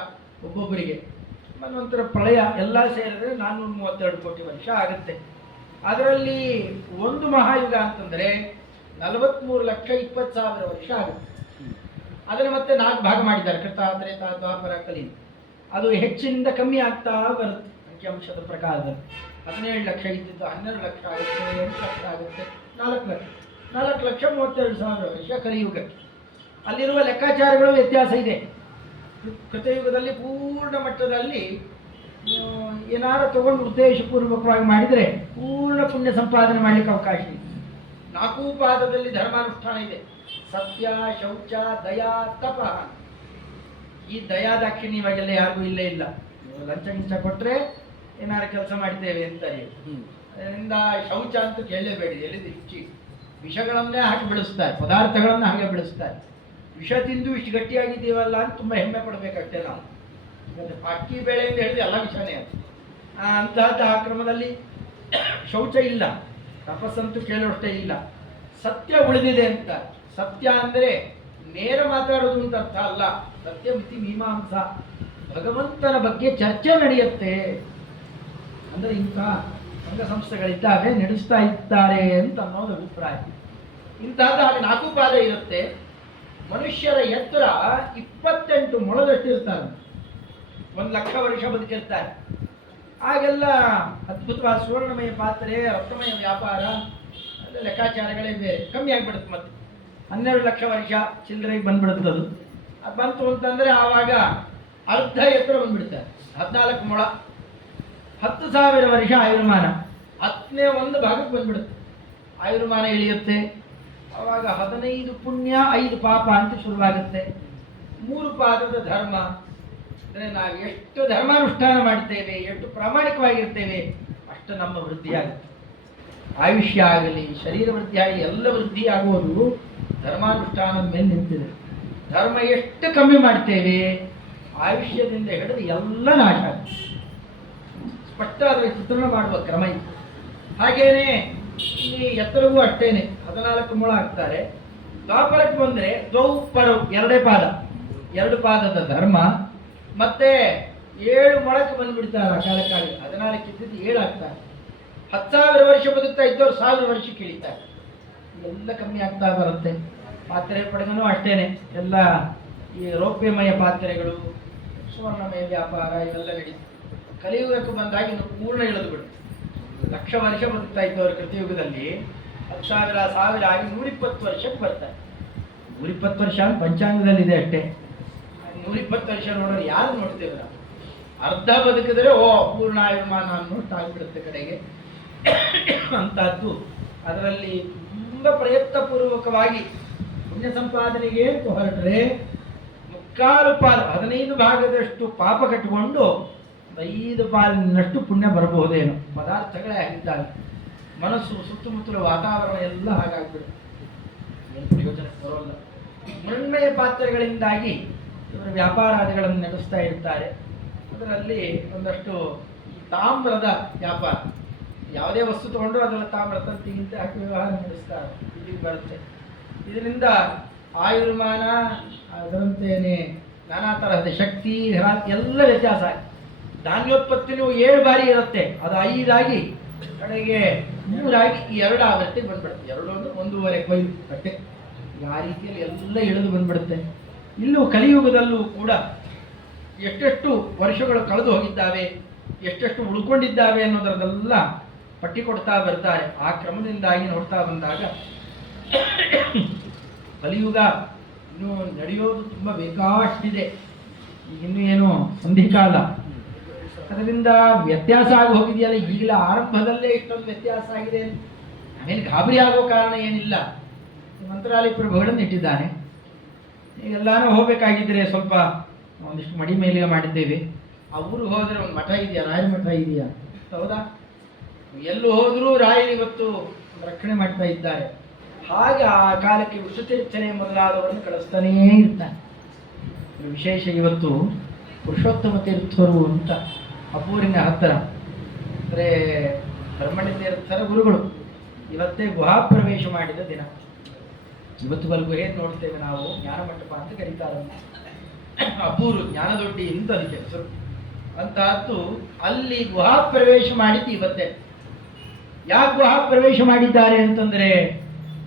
ಒಬ್ಬೊಬ್ಬರಿಗೆ. ಮನ್ವಂತರ ಪ್ರಳಯ ಎಲ್ಲ ಸೇರಿದ್ರೆ 432 ಕೋಟಿ ವರ್ಷ ಆಗುತ್ತೆ. ಅದರಲ್ಲಿ ಒಂದು ಮಹಾಯುಗ ಅಂತಂದರೆ 43,20,000 ವರ್ಷ ಆಗುತ್ತೆ. ಅದನ್ನು ಮತ್ತೆ 4 ಭಾಗ ಮಾಡಿದ್ದಾರೆ, ಕೃತ, ತ್ರೇತ, ದ್ವಾಪರ, ಕಲಿ. ಅದು ಹೆಚ್ಚಿನಿಂದ ಕಮ್ಮಿ ಆಗ್ತಾ ಬರುತ್ತೆ ಅಂಕಿಅಂಶದ ಪ್ರಕಾರದಲ್ಲಿ. 17 ಲಕ್ಷ ಇದ್ದಿದ್ದು 12 ಲಕ್ಷ ಆಗುತ್ತೆ, 8 ಲಕ್ಷ ಆಗುತ್ತೆ, 4,32,000 ವರ್ಷ ಕಲಿಯುಗಕ್ಕೆ. ಅಲ್ಲಿರುವ ಲೆಕ್ಕಾಚಾರಗಳು ವ್ಯತ್ಯಾಸ ಇದೆ. ಕೃತಯುಗದಲ್ಲಿ ಪೂರ್ಣ ಮಟ್ಟದಲ್ಲಿ ಏನಾರು ತಗೊಂಡು ಉದ್ದೇಶಪೂರ್ವಕವಾಗಿ ಮಾಡಿದರೆ ಪೂರ್ಣ ಪುಣ್ಯ ಸಂಪಾದನೆ ಮಾಡಲಿಕ್ಕೆ ಅವಕಾಶ ಇದೆ. 4 ಪಾದದಲ್ಲಿ ಧರ್ಮಾನುಷ್ಠಾನ ಇದೆ: ಸತ್ಯ, ಶೌಚ, ದಯಾ, ತಪ. ಈ ದಯಾ ದಾಕ್ಷಿಣ್ಯ ಇವಾಗೆಲ್ಲ ಯಾರಿಗೂ ಇಲ್ಲೇ ಇಲ್ಲ. ಲಂಚ ಗಿಂಚ ಕೊಟ್ಟರೆ ಏನಾರು ಕೆಲಸ ಮಾಡ್ತೇವೆ ಅಂತಾರೆ. ಅದರಿಂದ ಶೌಚ ಅಂತೂ ಕೇಳಲೇಬೇಡಿ, ಎಲ್ಲಿದೆ ರುಚಿ. ವಿಷಗಳನ್ನೇ ಹಾಕಿ ಬೆಳೆಸ್ತಾರೆ, ಪದಾರ್ಥಗಳನ್ನು ಹಾಗೆ ಬೆಳೆಸ್ತಾರೆ. ವಿಷ ತಿಂದು ಇಷ್ಟು ಗಟ್ಟಿಯಾಗಿದ್ದೀವಲ್ಲ ಅಂತ ತುಂಬ ಹೆಮ್ಮೆ ಪಡಬೇಕಷ್ಟೇ ನಾವು. ಅಕ್ಕಿ ಬೇಳೆಯಿಂದ ಹೇಳಿದ್ರೆ ಎಲ್ಲ ವಿಷನೇ ಅದು. ಅಂತಹದ್ದು ಆ ಕ್ರಮದಲ್ಲಿ ಶೌಚ ಇಲ್ಲ, ತಪಸ್ಸಂತೂ ಕೇಳುವಷ್ಟೇ ಇಲ್ಲ. ಸತ್ಯ ಉಳಿದಿದೆ ಅಂತ. ಸತ್ಯ ಅಂದರೆ ನೇರ ಮಾತಾಡೋದು ಅಂತ ಅರ್ಥ ಅಲ್ಲ. ಸತ್ಯ ಮಿತಿ ಮೀಮಾಂಸ, ಭಗವಂತನ ಬಗ್ಗೆ ಚರ್ಚೆ ನಡೆಯುತ್ತೆ ಅಂದರೆ ಇಂಥ ಸಂಘ ಸಂಸ್ಥೆಗಳಿದ್ದಾವೆ, ನಡೆಸ್ತಾ ಇದ್ದಾರೆ ಅಂತ ಅನ್ನೋದು ಅಭಿಪ್ರಾಯ. ಇಂತಹದ್ದು ಹಾಗೆ 4 ಪಾದ ಇರುತ್ತೆ. ಮನುಷ್ಯರ ಎತ್ತರ 28 ಮೊಳದಷ್ಟು ಇರ್ತಾರೆ. 1,00,000 ವರ್ಷ ಬದುಕಿರ್ತಾರೆ. ಆಗೆಲ್ಲ ಅದ್ಭುತವಾದ ಸುವರ್ಣಮಯ ಪಾತ್ರೆ, ರಕ್ತಮಯ ವ್ಯಾಪಾರ, ಎಲ್ಲ ಲೆಕ್ಕಾಚಾರಗಳೇ ಬೇರೆ. ಕಮ್ಮಿ ಆಗಿಬಿಡುತ್ತೆ. ಮತ್ತೆ 12 ಲಕ್ಷ ವರ್ಷ ಚಿಲ್ಲರೆಗೆ ಬಂದ್ಬಿಡುತ್ತೆ. ಅದು ಬಂತು ಅಂತಂದರೆ ಆವಾಗ ಅರ್ಧ ಎತ್ತರ ಬಂದ್ಬಿಡ್ತಾರೆ. 14 ಮೊಳ, 10,000 ವರ್ಷ ಆಯುರ್ಮಾನ, 10ನೇ ಒಂದು ಭಾಗಕ್ಕೆ ಬಂದ್ಬಿಡುತ್ತೆ. ಆಯುರ್ಮಾನ ಇಳಿಯುತ್ತೆ. ಆವಾಗ 15 ಪುಣ್ಯ 5 ಪಾಪ ಅಂತ ಶುರುವಾಗುತ್ತೆ. 3 ಪಾದದ ಧರ್ಮ ಅಂದರೆ ನಾವು ಎಷ್ಟು ಧರ್ಮಾನುಷ್ಠಾನ ಮಾಡ್ತೇವೆ, ಎಷ್ಟು ಪ್ರಾಮಾಣಿಕವಾಗಿರ್ತೇವೆ, ಅಷ್ಟು ನಮ್ಮ ವೃದ್ಧಿಯಾಗುತ್ತೆ. ಆಯುಷ್ಯ ಆಗಲಿ, ಶರೀರ ವೃದ್ಧಿ ಆಗಲಿ, ಎಲ್ಲ ವೃದ್ಧಿಯಾಗುವುದು ಧರ್ಮಾನುಷ್ಠಾನದ ಮೇಲೆ ನಿಂತಿದೆ. ಧರ್ಮ ಎಷ್ಟು ಕಮ್ಮಿ ಮಾಡ್ತೇವೆ, ಆಯುಷ್ಯದಿಂದ ಹಿಡಿದು ಎಲ್ಲ ನಾಶ ಆಗುತ್ತೆ. ಸ್ಪಷ್ಟ ಅದರ ಚಿತ್ರಣ ಮಾಡುವ ಕ್ರಮ ಇತ್ತು. ಹಾಗೇನೆ ಇಲ್ಲಿ ಎತ್ತರವೂ ಅಷ್ಟೇನೆ 14 ಮೊಳ ಆಗ್ತಾರೆ. ದ್ವಾಪರಕ್ಕೆ ಬಂದರೆ ದ್ವೌಪರವು 2 ಪಾದ, 2 ಪಾದದ ಧರ್ಮ. ಮತ್ತೆ 7 ಮೊಳಕ್ಕೆ ಬಂದುಬಿಡ್ತಾರೆ. ಕಾಲಕಾಲ 14 ಇದ್ದಿದ್ದು 7 ಆಗ್ತಾರೆ. 10,000 ವರ್ಷ ಬದುಕ್ತಾ ಇದ್ದವ್ರು 1,000 ವರ್ಷಕ್ಕೆ ಇಳಿತಾರೆ. ಎಲ್ಲ ಕಮ್ಮಿ ಆಗ್ತಾ ಬರುತ್ತೆ. ಪಾತ್ರೆ ಪಡೆದನು ಅಷ್ಟೇನೆ. ಎಲ್ಲ ಈ ರೌಪ್ಯಮಯ ಪಾತ್ರೆಗಳು, ಸುವರ್ಣಮಯ ವ್ಯಾಪಾರ ಇವೆಲ್ಲ ನಡೀತು. ಕಲಿಯುಗಕ್ಕೆ ಬಂದಾಗ ಇನ್ನು ಪೂರ್ಣ ಇಳಿದು ಬಿಡುತ್ತೆ. 1,00,000 ವರ್ಷ ಬದುಕ್ತಾ ಇದ್ದವರು ಕೃತಯುಗದಲ್ಲಿ 10,000 1000 ಆಗಿ 120 ವರ್ಷಕ್ಕೆ ಬರ್ತಾರೆ. 120 ವರ್ಷ ಪಂಚಾಂಗದಲ್ಲಿದೆ ಅಷ್ಟೇ. 120 ವರ್ಷ ನೋಡೋರು ಯಾರು ನೋಡ್ತೇವೆ ನಾವು? ಅರ್ಧ ಬದುಕಿದರೆ ಪೂರ್ಣ ಆಯುರ್ಮಾನ ಅನ್ನೋಷ್ಟು ಆಗಿಬಿಡುತ್ತೆ ಕಡೆಗೆ. ಅಂತಹದ್ದು ಅದರಲ್ಲಿ ತುಂಬ ಪ್ರಯತ್ನಪೂರ್ವಕವಾಗಿ ಪುಣ್ಯ ಸಂಪಾದನೆಗೆ ಹೊರಟ್ರೆ ಮುಕ್ಕಾಲು ಪಾಲು 15 ಭಾಗದಷ್ಟು ಪಾಪ ಕಟ್ಟಿಕೊಂಡು 5 ಪಾಲಿನಷ್ಟು ಪುಣ್ಯ ಬರಬಹುದೇನು. ಪದಾರ್ಥಗಳೇ ಆಗಿದ್ದಾವೆ, ಮನಸ್ಸು ಸುತ್ತಮುತ್ತಲ ವಾತಾವರಣ ಎಲ್ಲ ಹಾಗಾಗ್ಬಿಡುತ್ತೆ, ಏನು ಪ್ರಯೋಜನ ಬರೋಲ್ಲ. ಮೃಣ್ಮಯ ಪಾತ್ರೆಗಳಿಂದಾಗಿ ಇವರು ವ್ಯಾಪಾರಾದಿಗಳನ್ನು ನಡೆಸ್ತಾ ಇರ್ತಾರೆ. ಅದರಲ್ಲಿ ಒಂದಷ್ಟು ತಾಮ್ರದ ವ್ಯಾಪಾರ, ಯಾವುದೇ ವಸ್ತು ತಗೊಂಡು ಅದರಲ್ಲಿ ತಾಮ್ರ ತಂತಿಗಿಂತ ಹಾಕಿ ವ್ಯವಹಾರ ನಡೆಸ್ತಾರೆ, ಇಲ್ಲಿಗೆ ಬರುತ್ತೆ. ಇದರಿಂದ ಆಯುರ್ಮಾನ ಅದರಂತೆಯೇ ನಾನಾ ತರಹದ ಶಕ್ತಿ ಎಲ್ಲ ವ್ಯತ್ಯಾಸ ಆಗಿ ಧಾನ್ಯೋತ್ಪತ್ತಿನೂ 7 ಬಾರಿ ಇರುತ್ತೆ, ಅದು 5 ಆಗಿ ಕಡೆಗೆ 3 ಆಗಿ ಈ 2 ಆವೃತ್ತಿ ಬಂದ್ಬಿಡುತ್ತೆ. 2 ಅಂದ್ರೆ 1.5 ಕೊಯ್ಲು ಕಟ್ಟೆ, ಆ ರೀತಿಯಲ್ಲಿ ಎಲ್ಲ ಇಳಿದು ಬಂದ್ಬಿಡುತ್ತೆ. ಇಲ್ಲೂ ಕಲಿಯುಗದಲ್ಲೂ ಕೂಡ ಎಷ್ಟೆಷ್ಟು ವರ್ಷಗಳು ಕಳೆದು ಹೋಗಿದ್ದಾವೆ, ಎಷ್ಟೆಷ್ಟು ಉಳ್ಕೊಂಡಿದ್ದಾವೆ ಅನ್ನೋದರದೆಲ್ಲ ಪಟ್ಟಿ ಕೊಡ್ತಾ ಬರ್ತಾರೆ. ಆ ಕ್ರಮದಿಂದಾಗಿ ನೋಡ್ತಾ ಬಂದಾಗ ಕಲಿಯುಗ ಇನ್ನೂ ನಡೆಯೋದು ತುಂಬ ಬೇಕಾಷ್ಟಿದೆ. ಈಗಿನ್ನೂ ಏನು ಸಂಧಿಕಾಲ, ಅದರಿಂದ ವ್ಯತ್ಯಾಸ ಆಗಿ ಹೋಗಿದೆಯಲ್ಲ. ಈಗಲ ಆರಂಭದಲ್ಲೇ ಇಷ್ಟೊಂದು ವ್ಯತ್ಯಾಸ ಆಗಿದೆ, ಆಮೇಲೆ ಗಾಬರಿ ಆಗೋ ಕಾರಣ ಏನಿಲ್ಲ. ಮಂತ್ರಾಲಯ ಪ್ರಭುಗಳನ್ನು ಇಟ್ಟಿದ್ದಾನೆ. ಈಗೆಲ್ಲಾನು ಹೋಗಬೇಕಾಗಿದ್ದರೆ ಸ್ವಲ್ಪ ಒಂದಿಷ್ಟು ಮಡಿ ಮೇಲಿಗೆ ಮಾಡಿದ್ದೇವೆ. ಆ ಊರಿಗೆ ಹೋದರೆ ಒಂದು ಮಠ ಇದೆಯಾ, ರಾಯರ ಮಠ ಇದೆಯಾ, ಹೌದಾ? ಎಲ್ಲೂ ಹೋದರೂ ರಾಯರು ಇವತ್ತು ರಕ್ಷಣೆ ಮಾಡ್ತಾ ಇದ್ದಾರೆ. ಹಾಗೆ ಆ ಕಾಲಕ್ಕೆ ವಿಷ್ಣುತೀರ್ಥನೆ ಮೊದಲಾದವರನ್ನು ಕಳಿಸ್ತಾನೇ ಇರ್ತಾನೆ. ವಿಶೇಷ ಇವತ್ತು ಪುರುಷೋತ್ತಮ ತೀರ್ಥರು ಅಂತ ಅಪೂರಿನ ಹತ್ತಿರ, ಅಂದರೆ ಬ್ರಹ್ಮಣ್ಯ ತೀರ್ಥರ ಗುರುಗಳು ಇವತ್ತೇ ಗುಹಾಪ್ರವೇಶ ಮಾಡಿದ ದಿನ. ಇವತ್ತು ಬಲ್ ಗುಹೆ ನೋಡ್ತೇವೆ ನಾವು, ಜ್ಞಾನ ಮಂಟಪ ಅಂತ ಕರೀತಾರೆ. ಅಪೂರು ಜ್ಞಾನದೊಡ್ಡಿ ಅಂತ ಅದಕ್ಕೆ ಹೆಸರು. ಅಂತಹದ್ದು ಅಲ್ಲಿ ಗುಹಾಪ್ರವೇಶ ಮಾಡಿದ್ದು ಇವತ್ತೇ. ಯಾಕೆ ಗುಹಾಪ್ರವೇಶ ಮಾಡಿದ್ದಾರೆ ಅಂತಂದರೆ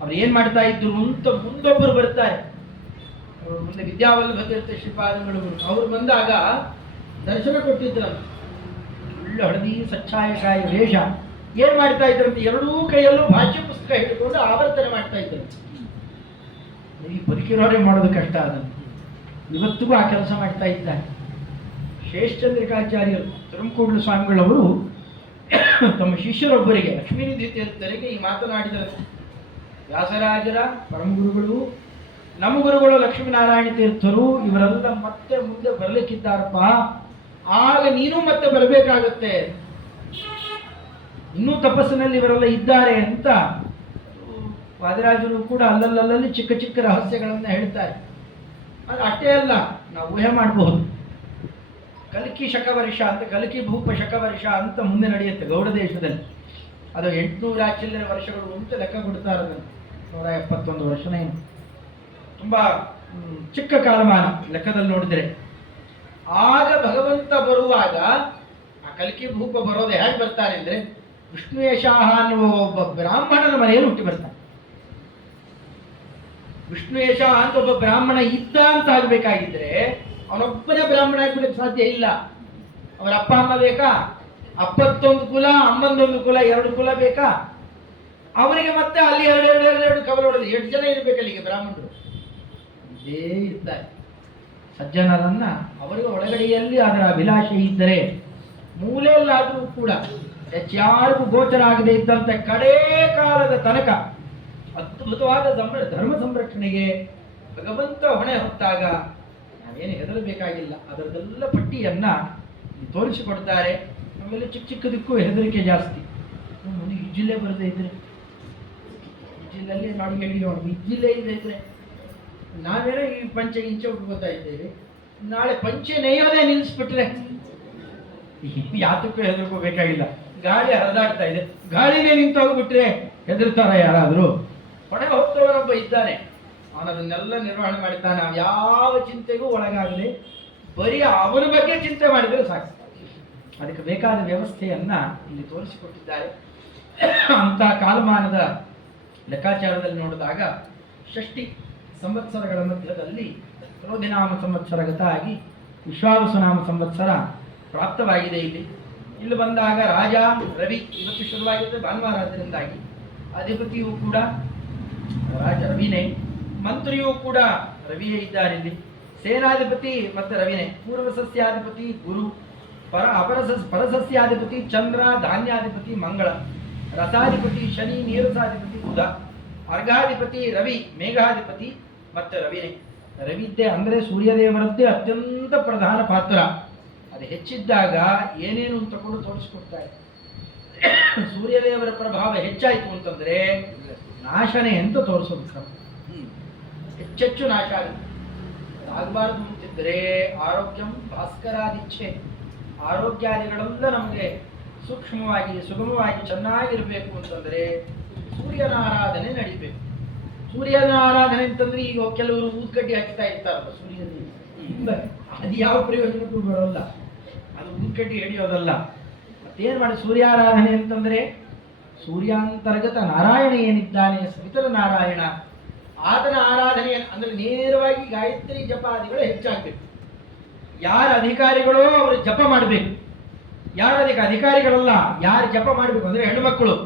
ಅವ್ರು ಏನು ಮಾಡ್ತಾ ಇದ್ರು ಅಂತ ಮುಂದೊಬ್ಬರು ಬರ್ತಾರೆ. ಮುಂದೆ ವಿದ್ಯಾವಲ್ಲಭ ತೀರ್ಥ ಶ್ರೀಪಾದಗಳು ಅವರು ಬಂದಾಗ ದರ್ಶನ ಕೊಟ್ಟಿದ್ರಂತೆ. ಒಳ್ಳೆ ಹಳದಿ ಸಚ್ಚಾಯಕಾಯ ವೇಷ. ಏನು ಮಾಡ್ತಾ ಇದ್ರಂತೆ, 2 ಕೈಯಲ್ಲೂ ಭಾಷ್ಯ ಪುಸ್ತಕ ಹಿಡ್ಕೊಂಡು ಆವರ್ತನೆ ಮಾಡ್ತಾ ಇದ್ರಂತೆ. ಈ ಬದುಕಿರೋರೇ ಮಾಡೋದು ಕಷ್ಟ ಅದನ್ನು. ಇವತ್ತಿಗೂ ಆ ಕೆಲಸ ಮಾಡ್ತಾ ಇದ್ದಾರೆ. ಶೇಷಚಂದ್ರಿಕಾಚಾರ್ಯರು ತಿರುಮಕೂಡ್ಲು ಸ್ವಾಮಿಗಳವರು ತಮ್ಮ ಶಿಷ್ಯರೊಬ್ಬರಿಗೆ ಲಕ್ಷ್ಮೀನಿಧಿ ತೀರ್ಥರಿಗೆ ಈ ಮಾತನಾಡಿದರು. ವ್ಯಾಸರಾಜರ ಪರಮಗುರುಗಳು, ನಮ್ಮ ಗುರುಗಳು ಲಕ್ಷ್ಮೀನಾರಾಯಣ ತೀರ್ಥರು, ಇವರೆಲ್ಲ ಮತ್ತೆ ಮುಂದೆ ಬರಲಿಕ್ಕಿದ್ದಾರಪ್ಪ. ಆಗ ನೀನು ಮತ್ತೆ ಬರಬೇಕಾಗತ್ತೆ, ಇನ್ನೂ ತಪಸ್ಸಿನಲ್ಲಿ ಇವರೆಲ್ಲ ಇದ್ದಾರೆ ಅಂತ ವಾದಿರಾಜರು ಕೂಡ ಅಲ್ಲಲ್ಲಿ ಚಿಕ್ಕ ಚಿಕ್ಕ ರಹಸ್ಯಗಳನ್ನು ಹೇಳ್ತಾರೆ. ಅದು ಅಷ್ಟೇ ಅಲ್ಲ, ನಾವು ಊಹೆ ಮಾಡಬಹುದು. ಕಲ್ಕಿ ಶಕವರ್ಷ ಅಂತ, ಕಲ್ಕಿ ಭೂಪ ಶಕವರ್ಷ ಅಂತ ಮುಂದೆ ನಡೆಯುತ್ತೆ ಗೌಡ ದೇಶದಲ್ಲಿ. ಅದು 800 ಚಿಲ್ಲರೆ ವರ್ಷಗಳು ಅಂತ ಲೆಕ್ಕ ಕೊಡ್ತಾರೆ. ಅದನ್ನು 171 ವರ್ಷನೇ, ತುಂಬ ಚಿಕ್ಕ ಕಾಲಮಾನ ಲೆಕ್ಕದಲ್ಲಿ ನೋಡಿದರೆ. ಆಗ ಭಗವಂತ ಬರುವಾಗ ಆ ಕಲ್ಕಿ ಭೂಪ ಬರೋದು ಹೇಗೆ ಬರ್ತಾನೆ ಅಂದರೆ, ವಿಷ್ಣುಯಶಾಹ ಅನ್ನುವ ಒಬ್ಬ ಬ್ರಾಹ್ಮಣನ ಮನೆಯಲ್ಲಿ ಹುಟ್ಟಿ ಬರ್ತಾನೆ. ವಿಷ್ಣುಯಶಾಹ ಅಂತ ಒಬ್ಬ ಬ್ರಾಹ್ಮಣ ಇದ್ದ ಅಂತ ಆಗಬೇಕಾಗಿದ್ರೆ ಅವನೊಬ್ಬನೇ ಬ್ರಾಹ್ಮಣ ಆಗ್ಬಿಡಕ್ಕೆ ಸಾಧ್ಯ ಇಲ್ಲ. ಅವರ ಅಪ್ಪ ಅಮ್ಮ ಬೇಕಾ, ಅಪ್ಪತ್ತೊಂದು ಕುಲ, ಅಮ್ಮಂದೊಂದು ಕುಲ, 2 ಕುಲ ಬೇಕಾ ಅವರಿಗೆ. ಮತ್ತೆ ಅಲ್ಲಿ 2 ಕವಲೋಡಲು 8 ಜನ ಇರಬೇಕಲ್ಲ ಈಗ ಬ್ರಾಹ್ಮಣರು. ಇದೇ ಇರ್ತಾರೆ ಸಜ್ಜನರನ್ನ ಅವರಿಗೆ ಒಳಗಡೆಯಲ್ಲಿ ಅದರ ಅಭಿಲಾಷೆ ಇದ್ದರೆ ಮೂಲೆಯಲ್ಲಾದರೂ ಕೂಡ ಯಾರಿಗೂ ಗೋಚರ ಆಗದೆ ಇದ್ದಂತೆ ಕಡೇ ಕಾಲದ ತನಕ ಅದ್ಭುತವಾದ ಧರ್ಮ ಸಂರಕ್ಷಣೆಗೆ ಭಗವಂತ ಹೊಣೆ ಹೊತ್ತಾಗ ನಾವೇನು ಹೆದರಬೇಕಾಗಿಲ್ಲ. ಅದರದೆಲ್ಲ ಪಟ್ಟಿಯನ್ನ ತೋರಿಸಿಕೊಡ್ತಾರೆ. ಆಮೇಲೆ ಚಿಕ್ಕ ಚಿಕ್ಕದಕ್ಕೂ ಹೆದರಿಕೆ ಜಾಸ್ತಿ. ಮುಂದೆ ಈ ಜಿಲ್ಲೆ ಬರದೇ ಇದ್ರೆ, ಈ ಜಿಲ್ಲೆಯಲ್ಲಿ ನಾವು ಹೇಳಿರೋಣ, ಈ ಜಿಲ್ಲೆ ಇದ್ರೆ ನಾವೇನೋ ಈ ಪಂಚೆ ಗಿಂಚೆ ಉಟ್ಕೋತಾ ಇದ್ದೇವೆ. ನಾಳೆ ಪಂಚೆ ನೇಯೋದೇ ನಿಲ್ಲಿಸ್ಬಿಟ್ರೆ ಯಾತಕ್ಕೂ ಹೆದರ್ಕೋಬೇಕಾಗಿಲ್ಲ. ಗಾಳಿ ಹರಿದಾಡ್ತಾ ಇದೆ, ಗಾಳಿನೇ ನಿಂತು ಹೋಗ್ಬಿಟ್ರೆ ಹೆದರ್ತಾರ ಯಾರಾದರೂ? ಹೊಣೆ ಹೊತ್ತವರೊಬ್ಬ ಇದ್ದಾನೆ, ಅವನದನ್ನೆಲ್ಲ ನಿರ್ವಹಣೆ ಮಾಡ್ತಾನೆ. ನಾವು ಯಾವ ಚಿಂತೆಗೂ ಒಳಗಾಗಲಿ, ಬರೀ ಅವನ ಬಗ್ಗೆ ಚಿಂತೆ ಮಾಡಿದರೆ ಸಾಕು. ಅದಕ್ಕೆ ಬೇಕಾದ ವ್ಯವಸ್ಥೆಯನ್ನ ಇಲ್ಲಿ ತೋರಿಸಿಕೊಟ್ಟಿದ್ದಾರೆ. ಅಂತ ಕಾಲಮಾನದ ಲೆಕ್ಕಾಚಾರದಲ್ಲಿ ನೋಡಿದಾಗ ಷಷ್ಠಿ ಸಂವತ್ಸರಗಳ ಮಧ್ಯದಲ್ಲಿ ಕ್ರೋಧಿನಾಮ ಸಂವತ್ಸರಗತ ಆಗಿ ವಿಶ್ವಾವಸುನಾಮ ಸಂವತ್ಸರ ಪ್ರಾಪ್ತವಾಗಿದೆ. ಇಲ್ಲಿ ಬಂದಾಗ ರಾಜ ರವಿ ಇವತ್ತು ಶುರುವಾಗಿದೆ ಭಾನುವಾರದಿಂದಾಗಿ. ಅಧಿಪತಿಯೂ ಕೂಡ ರಾಜ ರವಿನೇ, ಮಂತ್ರಿಯೂ ಕೂಡ ರವಿಯೇ ಇದ್ದಾರೆ ಇಲ್ಲಿ. ಸೇನಾಧಿಪತಿ ಮತ್ತೆ ರವಿನೇ. ಪೂರ್ವ ಸಸ್ಯಾಧಿಪತಿ ಗುರು, ಪರಸಸ್ಯಾಧಿಪತಿ ಚಂದ್ರ, ಧಾನ್ಯಾಧಿಪತಿ ಮಂಗಳ, ರಸಾಧಿಪತಿ ಶನಿ, ನೀರಸಾಧಿಪತಿ ಬುಧ, ಅರ್ಘಾಧಿಪತಿ ರವಿ, ಮೇಘಾಧಿಪತಿ ಮತ್ತೆ ರವಿನೇ. ರವಿದ್ಯೆ ಅಂದರೆ ಸೂರ್ಯದೇವರದ್ದೇ ಅತ್ಯಂತ ಪ್ರಧಾನ ಪಾತ್ರ. ಅದು ಹೆಚ್ಚಿದ್ದಾಗ ಏನೇನು ತಗೊಂಡು ತೋರಿಸ್ಕೊಡ್ತಾರೆ. ಸೂರ್ಯದೇವರ ಪ್ರಭಾವ ಹೆಚ್ಚಾಯಿತು ಅಂತಂದ್ರೆ ನಾಶನೇ ಅಂತ ತೋರಿಸೋದು ಕ್ರಮ. ಹೆಚ್ಚೆಚ್ಚು ನಾಶ ಆಗುತ್ತೆ. ಆಗಬಾರದು ಅಂತಿದ್ರೆ ಆರೋಗ್ಯಂ ಭಾಸ್ಕರಾದಿಚ್ಛೆ, ಆರೋಗ್ಯಾದಿಗಳೆಲ್ಲ ನಮಗೆ ಸೂಕ್ಷ್ಮವಾಗಿ ಸುಗಮವಾಗಿ ಚೆನ್ನಾಗಿರಬೇಕು ಅಂತಂದರೆ ಸೂರ್ಯನ ಆರಾಧನೆ ನಡಿಬೇಕು. ಸೂರ್ಯನ ಆರಾಧನೆ ಅಂತಂದ್ರೆ ಈಗ ಕೆಲವರು ಊದ್ಕಡ್ಡಿ ಹಾಕ್ತಾ ಇರ್ತಾರಲ್ಲ ಸೂರ್ಯನ, ಅದು ಯಾವ ಪ್ರಯೋಜನಕ್ಕೂ ಬರೋಲ್ಲ. ಅದು ಊದ್ಕಡ್ಡಿ ಹಿಡಿಯೋದಲ್ಲ. ಮತ್ತೇನು ಮಾಡಿ ಸೂರ್ಯಾರಾಧನೆ ಅಂತಂದ್ರೆ ಸೂರ್ಯಾಂತರ್ಗತ ನಾರಾಯಣ ಏನಿದ್ದಾನೆ ಸವಿತರ ನಾರಾಯಣ, ಆತನ ಆರಾಧನೆ ಅಂದ್ರೆ ನೇರವಾಗಿ ಗಾಯತ್ರಿ ಜಪಾದಿಗಳು ಹೆಚ್ಚಾಗಬೇಕು. ಯಾರ ಅಧಿಕಾರಿಗಳೋ ಅವರು ಜಪ ಮಾಡಬೇಕು. ಯಾರ ಅಧಿಕಾರಿಗಳಲ್ಲ, ಯಾರು ಜಪ ಮಾಡಬೇಕು ಅಂದ್ರೆ ಹೆಣ್ಣುಮಕ್ಕಳು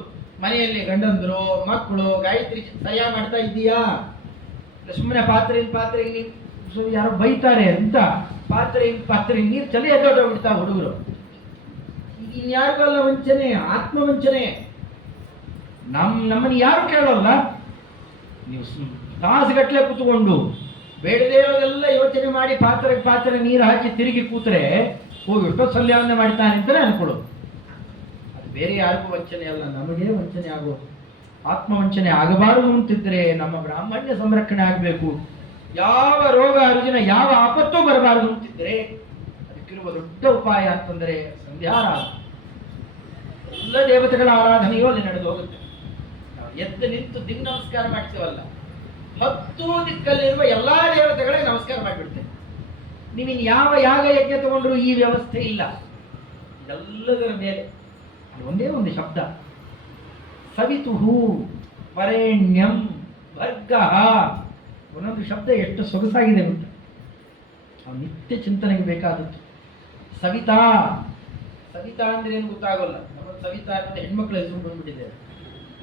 ಮನೆಯಲ್ಲಿ ಗಂಡಂದ್ರು ಮಕ್ಕಳು ಗಾಯತ್ರಿ ಸಹಾಯ ಮಾಡ್ತಾ ಇದ್ದೀಯಾ, ಸುಮ್ಮನೆ ಪಾತ್ರೆ ಯಾರೋ ಬೈತಾರೆ ಅಂತ ಪಾತ್ರೆ ನೀರು ಚಲಿ ಎದ್ದೋಗ್ಬಿಡ್ತಾ ಹುಡುಗರು. ಇನ್ಯಾರಿಗಲ್ಲ ವಂಚನೆ, ಆತ್ಮವಂಚನೆ. ನಮ್ಮನ್ನು ಯಾರು ಕೇಳೋಲ್ಲ. ನೀವು ತಾಸುಗಟ್ಟಲೆ ಕೂತ್ಕೊಂಡು ಬೇಡದೇ ಇರೋದೆಲ್ಲ ಯೋಚನೆ ಮಾಡಿ ಪಾತ್ರೆ ನೀರು ಹಾಕಿ ತಿರುಗಿ ಕೂತ್ರೆ ಹೋಗಿ ಎಷ್ಟೊತ್ತು ಸಂಧ್ಯಾವಂದನೆ ಮಾಡ್ತಾನೆ ಅಂತಲೇ ಅನ್ಕೊಳ್ಳೋದು. ಅದು ಬೇರೆ ಯಾರಿಗೂ ವಂಚನೆ ಅಲ್ಲ, ನಮಗೆ ವಂಚನೆ ಆಗೋದು. ಆತ್ಮವಂಚನೆ ಆಗಬಾರದು ಅಂತಿದ್ರೆ ನಮ್ಮ ಬ್ರಾಹ್ಮಣ್ಯ ಸಂರಕ್ಷಣೆ ಆಗಬೇಕು. ಯಾವ ರೋಗ ರುಜಿನ ಯಾವ ಆಪತ್ತೂ ಬರಬಾರದು ಅಂತಿದ್ರೆ ಅದಕ್ಕಿರುವ ದೊಡ್ಡ ಉಪಾಯ ಅಂತಂದರೆ ಸಂಧ್ಯಾರಾಧನೆ. ಎಲ್ಲ ದೇವತೆಗಳ ಆರಾಧನೆಯೂ ಅಲ್ಲಿ ನಡೆದು ಹೋಗುತ್ತೆ. ನಾವು ಎದ್ದು ನಿಂತು ದಿಗ್ ನಮಸ್ಕಾರ ಮಾಡ್ತೀವಲ್ಲ, 10 ದಿಕ್ಕಲ್ಲಿರುವ ಎಲ್ಲಾ ದೇವತೆಗಳಿಗೆ ನಮಸ್ಕಾರ ಮಾಡಿಬಿಡ್ತೇವೆ. ನೀವಿನ್ ಯಾವ ಯಾಗ ಯಜ್ಞ ತಗೊಂಡ್ರು ಈ ವ್ಯವಸ್ಥೆ ಇಲ್ಲ. ಎಲ್ಲದರ ಮೇಲೆ ಒಂದೇ ಒಂದು ಶಬ್ದ, ಸವಿತುಹು ವರೆಣ್ಯಂ ಭರ್ಗಃ. ಒಂದೊಂದು ಶಬ್ದ ಎಷ್ಟು ಸೊಗಸಾಗಿದೆ ಗೊತ್ತ. ನಾವು ನಿತ್ಯ ಚಿಂತನೆಗೆ ಬೇಕಾದದ್ದು. ಸವಿತಾ ಅಂದ್ರೆ ಏನು ಗೊತ್ತಾಗೋಲ್ಲ. ನಮ್ಮ ಸವಿತಾ ಅಂತ ಹೆಣ್ಮಕ್ಳ ಹೆಸರು ಬಂದ್ಬಿಟ್ಟಿದೆ.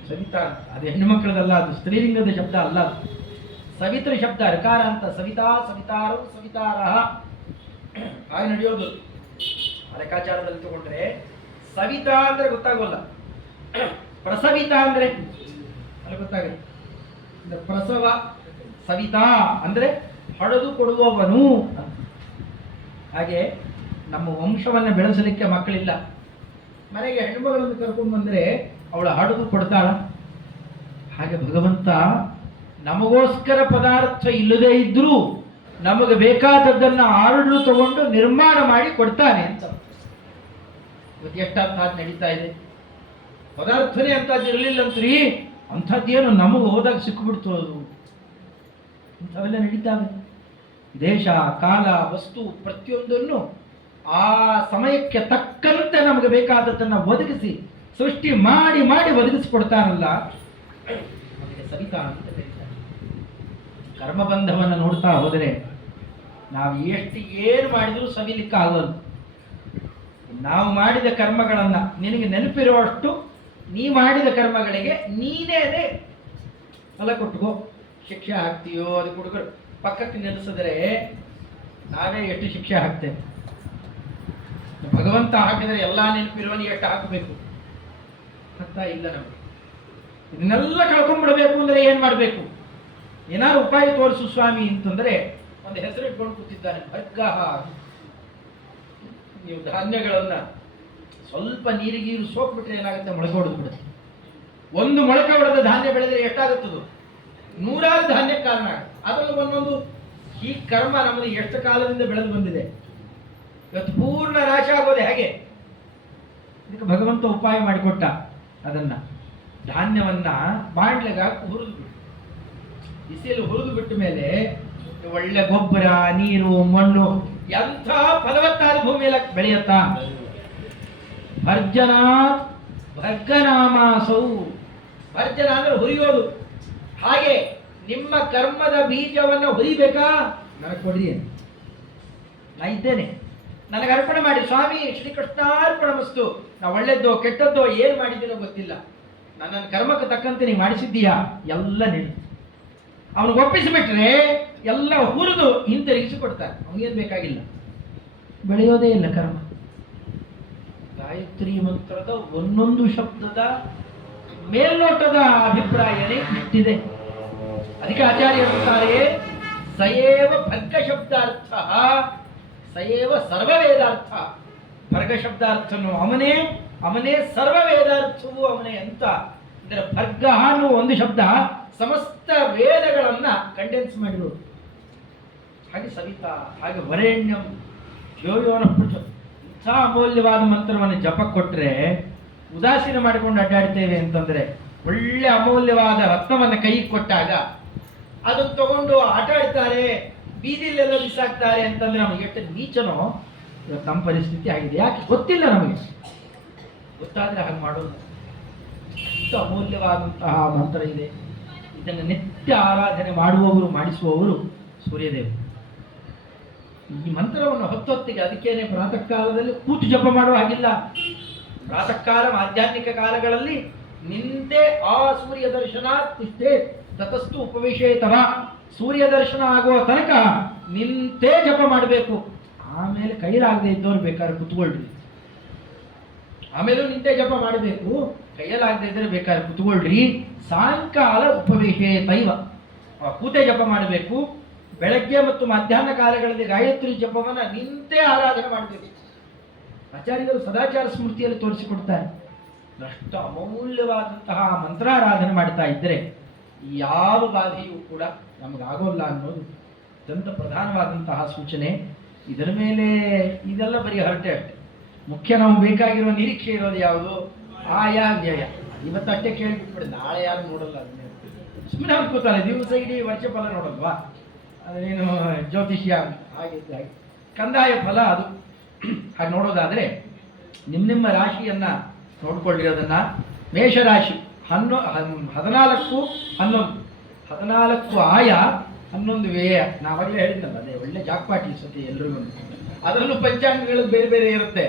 ಸವಿತಾ ಅದು ಹೆಣ್ಣುಮಕ್ಕಳದಲ್ಲ, ಅದು ಸ್ತ್ರೀಲಿಂಗದ ಶಬ್ದ ಅಲ್ಲ. ಸವಿತೃ ಶಬ್ದ ಋಕಾರ ಅಂತ. ಸವಿತಾ ಸವಿತಾರು ಸವಿತಾರಹ ಹಾಗೆ ನಡೆಯೋದು. ಲೆಕ್ಕಾಚಾರದಲ್ಲಿ ತಗೊಂಡ್ರೆ ಸವಿತಾ ಅಂದ್ರೆ ಗೊತ್ತಾಗೋಲ್ಲ, ಪ್ರಸವಿತಾ ಅಂದ್ರೆ ಅಲ್ಲಿ ಗೊತ್ತಾಗುತ್ತೆ. ಪ್ರಸವ ಸವಿತಾ ಅಂದ್ರೆ ಹೊಡೆದು ಕೊಡುವವನು. ಹಾಗೆ ನಮ್ಮ ವಂಶವನ್ನು ಬೆಳೆಸಲಿಕ್ಕೆ ಮಕ್ಕಳಿಲ್ಲ, ಮನೆಗೆ ಹೆಣ್ಣುಮಗಳನ್ನು ಕರ್ಕೊಂಡು ಬಂದರೆ ಅವಳು ಹಡದು ಕೊಡ್ತಾಳ. ಹಾಗೆ ಭಗವಂತ ನಮಗೋಸ್ಕರ ಪದಾರ್ಥ ಇಲ್ಲದೇ ಇದ್ರೂ ನಮಗೆ ಬೇಕಾದದ್ದನ್ನು ಆರ್ಡರ್ ತಗೊಂಡು ನಿರ್ಮಾಣ ಮಾಡಿ ಕೊಡ್ತಾನೆ ಅಂತ. ಇವತ್ತು ಎಷ್ಟಾದ್ ನಡೀತಾ ಇದೆ. ಪದಾರ್ಥನೇ ಅಂತದ್ದು ಇರಲಿಲ್ಲಂತ್ರಿ, ಅಂಥದ್ದೇನು ನಮಗೆ ಹೋದಾಗ ಸಿಕ್ಕಿಬಿಡ್ತು. ಅದು ಇಂಥವೆಲ್ಲ ನಡೀತಾವೆ. ದೇಶ ಕಾಲ ವಸ್ತು ಪ್ರತಿಯೊಂದನ್ನು ಆ ಸಮಯಕ್ಕೆ ತಕ್ಕಂತೆ ನಮಗೆ ಬೇಕಾದದ್ದನ್ನು ಒದಗಿಸಿ ಸೃಷ್ಟಿ ಮಾಡಿ ಮಾಡಿ ಒದಗಿಸಿಕೊಡ್ತಾರಲ್ಲ, ನಮಗೆ ಸವಿತಾ ಅಂತ ಕರೀತಾರೆ. ಕರ್ಮಬಂಧವನ್ನು ನೋಡ್ತಾ ಹೋದರೆ ನಾವು ಏನು ಮಾಡಿದರೂ ಸವಿಲಿಕ್ಕೆ ಆಗೋದು. ನಾವು ಮಾಡಿದ ಕರ್ಮಗಳನ್ನು ನಿನಗೆ ನೆನಪಿರುವಷ್ಟು ನೀ ಮಾಡಿದ ಕರ್ಮಗಳಿಗೆ ನೀನೇ ಫಲ ಕೊಟ್ಟುಕೋ. ಶಿಕ್ಷೆ ಹಾಕ್ತೀಯೋ ಅದು ಹುಡುಗರು ಪಕ್ಕಕ್ಕೆ ನಿಲ್ಲಿಸಿದ್ರೆ ನಾವೇ ಎಷ್ಟು ಶಿಕ್ಷೆ ಹಾಕ್ತೇವೆ. ಭಗವಂತ ಹಾಕಿದರೆ ಎಲ್ಲ ನೆನಪಿರುವನು ಎಷ್ಟು ಹಾಕಬೇಕು ಅಂತ ಇಲ್ಲ. ನಮಗೆ ಇದನ್ನೆಲ್ಲ ಕಳ್ಕೊಂಡ್ಬಿಡ್ಬೇಕು ಅಂದರೆ ಏನು ಮಾಡಬೇಕು? ಏನಾದ್ರು ಉಪಾಯ ತೋರಿಸು ಸ್ವಾಮಿ ಅಂತಂದರೆ ಒಂದು ಹೆಸರು ಇಟ್ಕೊಂಡು ಕೂತಿದ್ದಾನೆ, ಭರ್ಗಃ. ನೀವು ಧಾನ್ಯಗಳನ್ನ ಸ್ವಲ್ಪ ನೀರಿಗೀರು ಸೋಕ್ಬಿಟ್ರೆ ಏನಾಗುತ್ತೆ? ಮೊಳಕೆ ಹೊಡೆದು ಬಿಡುತ್ತೆ. ಒಂದು ಮೊಳಕೆ ಹೊಡೆದ ಧಾನ್ಯ ಬೆಳೆದರೆ ಎಷ್ಟಾಗುತ್ತದು? 100 ಧಾನ್ಯಕ್ಕೆ ಕಾರಣ. ಅದರಲ್ಲಿ ಒಂದೊಂದು ಈ ಕರ್ಮ ನಮ್ಮದು ಎಷ್ಟು ಕಾಲದಿಂದ ಬೆಳೆದು ಬಂದಿದೆ, ಇವತ್ತು ಪೂರ್ಣ ನಾಶ ಆಗೋದೆ ಹೇಗೆ? ಇದಕ್ಕೆ ಭಗವಂತ ಉಪಾಯ ಮಾಡಿಕೊಟ್ಟ. ಅದನ್ನ ಧಾನ್ಯವನ್ನ ಬಾಂಡ್ಲೆಗೆ ಹಾಕಿ ಹುರಿದು ಬಿಟ್ಟು, ಬಿಸಿಲು ಹುರಿದು ಬಿಟ್ಟ ಮೇಲೆ ಒಳ್ಳೆ ಗೊಬ್ಬರ ನೀರು ಮಣ್ಣು ಎಂಥ ಫಲವತ್ತಾದ ಭೂಮಿಯಲ್ಲಿ ಬೆಳೆಯತ್ತಾ. ಭರ್ಜನ ಭರ್ಗನಾಮಾಸೌ. ಭರ್ಜನ ಅಂದ್ರೆ ಹುರಿಯೋದು. ಹಾಗೆ ನಿಮ್ಮ ಕರ್ಮದ ಬೀಜವನ್ನು ಹುರಿಬೇಕಾ? ನನಗೆ ಕೊಡ್ರಿ, ನಾ ಇದ್ದೇನೆ, ನನಗೆ ಅರ್ಪಣೆ ಮಾಡಿ ಸ್ವಾಮಿ. ಶ್ರೀಕೃಷ್ಣಾರ್ಪಣ ಮಸ್ತು. ನಾ ಒಳ್ಳೆದ್ದೋ ಕೆಟ್ಟದ್ದೋ ಏನು ಮಾಡಿದ್ದೀನೋ ಗೊತ್ತಿಲ್ಲ, ನನ್ನ ಕರ್ಮಕ್ಕೆ ತಕ್ಕಂತೆ ನೀವು ಮಾಡಿಸಿದ್ದೀಯಾ, ಎಲ್ಲ ನೀನು ಅವನಿಗೆ ಒಪ್ಪಿಸಿಬಿಟ್ರೆ ಎಲ್ಲ ಹುರಿದು ಹಿಂತಿರುಗಿಸಿಕೊಡ್ತಾರೆ. ಅವನಿಗೇನು ಬೇಕಾಗಿಲ್ಲ, ಬೆಳೆಯೋದೇ ಇಲ್ಲ ಕರ್ಮ. ಗಾಯತ್ರಿ ಮಂತ್ರದ ಒಂದೊಂದು ಶಬ್ದದ ಮೇಲ್ನೋಟದ ಅಭಿಪ್ರಾಯನೇ ಇಷ್ಟಿದೆ. ಅದಕ್ಕೆ ಆಚಾರ್ಯ ಹೇಳ್ತಾರೆ, ಸಯೇವ ಭರ್ಗ ಶಬ್ದಾರ್ಥ ಸಯೇವ ಸರ್ವವೇದಾರ್ಥ. ಭರ್ಗ ಶಬ್ದಾರ್ಥನು ಅವನೇ, ಅವನೇ ಸರ್ವ ವೇದಾರ್ಥವೂ ಅವನೇ ಅಂತ. ಇದರ ಭರ್ಗ ಅನ್ನುವ ಒಂದು ಶಬ್ದ ಸಮಸ್ತ ವೇದಗಳನ್ನ ಕಂಡೆನ್ಸ್ ಮಾಡಿರೋದು. ಹಾಗೆ ಸವಿತಾ, ಹಾಗೆ ವರೇಣ್ಯಂ ಯೋಯೋನ ಪುರುಷ. ಇಂಥ ಅಮೂಲ್ಯವಾದ ಮಂತ್ರವನ್ನು ಜಪ ಕೊಟ್ಟರೆ ಉದಾಸೀನ ಮಾಡಿಕೊಂಡು ಅಡ್ಡಾಡ್ತೇವೆ ಅಂತಂದ್ರೆ, ಒಳ್ಳೆ ಅಮೂಲ್ಯವಾದ ರತ್ನವನ್ನು ಕೈಗೆ ಕೊಟ್ಟಾಗ ಅದನ್ನು ತಗೊಂಡು ಆಟ ಆಡ್ತಾರೆ, ಬೀದಿಲೆಲ್ಲ ಬಿಸಾಕ್ತಾರೆ ಅಂತಂದ್ರೆ ನಮಗೆ ಎಷ್ಟು ನೀಚನೋ ಇವತ್ತು ನಮ್ಮ ಪರಿಸ್ಥಿತಿ ಆಗಿದೆ. ಯಾಕೆ ಗೊತ್ತಿಲ್ಲ ನಮಗೆ, ಗೊತ್ತಾದ್ರೆ ಹಾಗೆ ಮಾಡೋದು. ಎಷ್ಟು ಅಮೂಲ್ಯವಾದಂತಹ ಮಂತ್ರ ಇದೆ. ಇದನ್ನು ನಿತ್ಯ ಆರಾಧನೆ ಮಾಡುವವರು, ಮಾಡಿಸುವವರು ಸೂರ್ಯದೇವರು. ಈ ಮಂತ್ರವನ್ನು ಹೊತ್ತೊತ್ತಿಗೆ, ಅದಕ್ಕೇನೆ ಪ್ರಾತಃ ಕಾಲದಲ್ಲಿ ಕೂತು ಜಪ ಮಾಡುವ ಹಾಗಿಲ್ಲ. ಪ್ರಾತಃ ಕಾಲ ಆಧ್ಯಾತ್ಮಿಕ ಕಾಲಗಳಲ್ಲಿ ನಿಂತೆ ಆ ಸೂರ್ಯ ದರ್ಶನ ತಿಷ್ಟೇ ತತಸ್ತು ಉಪವಿಷೇತವ. ಸೂರ್ಯ ದರ್ಶನ ಆಗುವ ತನಕ ನಿಂತೇ ಜಪ ಮಾಡಬೇಕು. ಆಮೇಲೆ ಕೈಲಾಗದೆ ಇದ್ದವ್ರು ಬೇಕಾದ್ರೆ ಕುತ್ಕೊಳ್ರಿ, ಆಮೇಲೂ ನಿಂತೆ ಜಪ ಮಾಡಬೇಕು. ಕೈಯಲ್ಲಾಗದೆ ಇದ್ರೆ ಬೇಕಾದ್ರೆ ಕುತ್ಕೊಳ್ರಿ. ಸಾಯಂಕಾಲ ಉಪವಿಷೇತೈವ, ಕೂತೆ ಜಪ ಮಾಡಬೇಕು. ಬೆಳಗ್ಗೆ ಮತ್ತು ಮಧ್ಯಾಹ್ನ ಕಾಲಗಳಲ್ಲಿ ಗಾಯತ್ರಿ ಜಪವನ್ನು ನಿಂತೇ ಆರಾಧನೆ ಮಾಡಬೇಕು. ಆಚಾರ್ಯರು ಸದಾಚಾರ ಸ್ಮೃತಿಯಲ್ಲಿ ತೋರಿಸಿಕೊಡ್ತಾರೆ. ಅಷ್ಟು ಅಮೂಲ್ಯವಾದಂತಹ ಮಂತ್ರಾರಾಧನೆ ಮಾಡ್ತಾ ಇದ್ದರೆ ಯಾವ ಬಾಧೆಯೂ ಕೂಡ ನಮಗಾಗೋಲ್ಲ ಅನ್ನೋದು ಅತ್ಯಂತ ಪ್ರಧಾನವಾದಂತಹ ಸೂಚನೆ. ಇದರ ಮೇಲೆ ಇದೆಲ್ಲ ಬರೀ ಹರಟೆ ಅಷ್ಟೆ. ಮುಖ್ಯ ನಮ್ಗೆ ಬೇಕಾಗಿರುವ ನಿರೀಕ್ಷೆ ಇರೋದು ಯಾವುದು? ಆಯಾ ವ್ಯಯ. ಇವತ್ತು ಅಷ್ಟೇ ಕೇಳಿಬಿಟ್ಬಿಡಿ, ನಾಳೆ ಯಾರು ನೋಡಲ್ಲ. ಅದನ್ನೇ ಸುಮ್ಮನೆ ಅನ್ಕೋತಾರೆ, ದಿವಸ ಇಡೀ ವರ್ಷ ಫಲ ನೋಡಲ್ವಾ, ಅದೇನು ಜ್ಯೋತಿಷ್ಯ ಹಾಗಿದ್ದ ಹಾಗೆ. ಕಂದಾಯ ಫಲ ಅದು. ಹಾಗೆ ನೋಡೋದಾದರೆ ನಿಮ್ಮ ರಾಶಿಯನ್ನ ನೋಡ್ಕೊಳ್ಳಿರೋದನ್ನ, ಮೇಷರಾಶಿ 14 ಆಯ 11 ವ್ಯಯ. ನಾವಾಗಲೇ ಹೇಳಿದ್ನಲ್ಲ, ಅದೇ ಒಳ್ಳೆ ಜಾಕ್ಪಾಟಿ ಸತಿ ಎಲ್ರಿಗೂ. ಅದರಲ್ಲೂ ಪಂಚಾಂಗಗಳು ಬೇರೆ ಬೇರೆ ಇರುತ್ತೆ.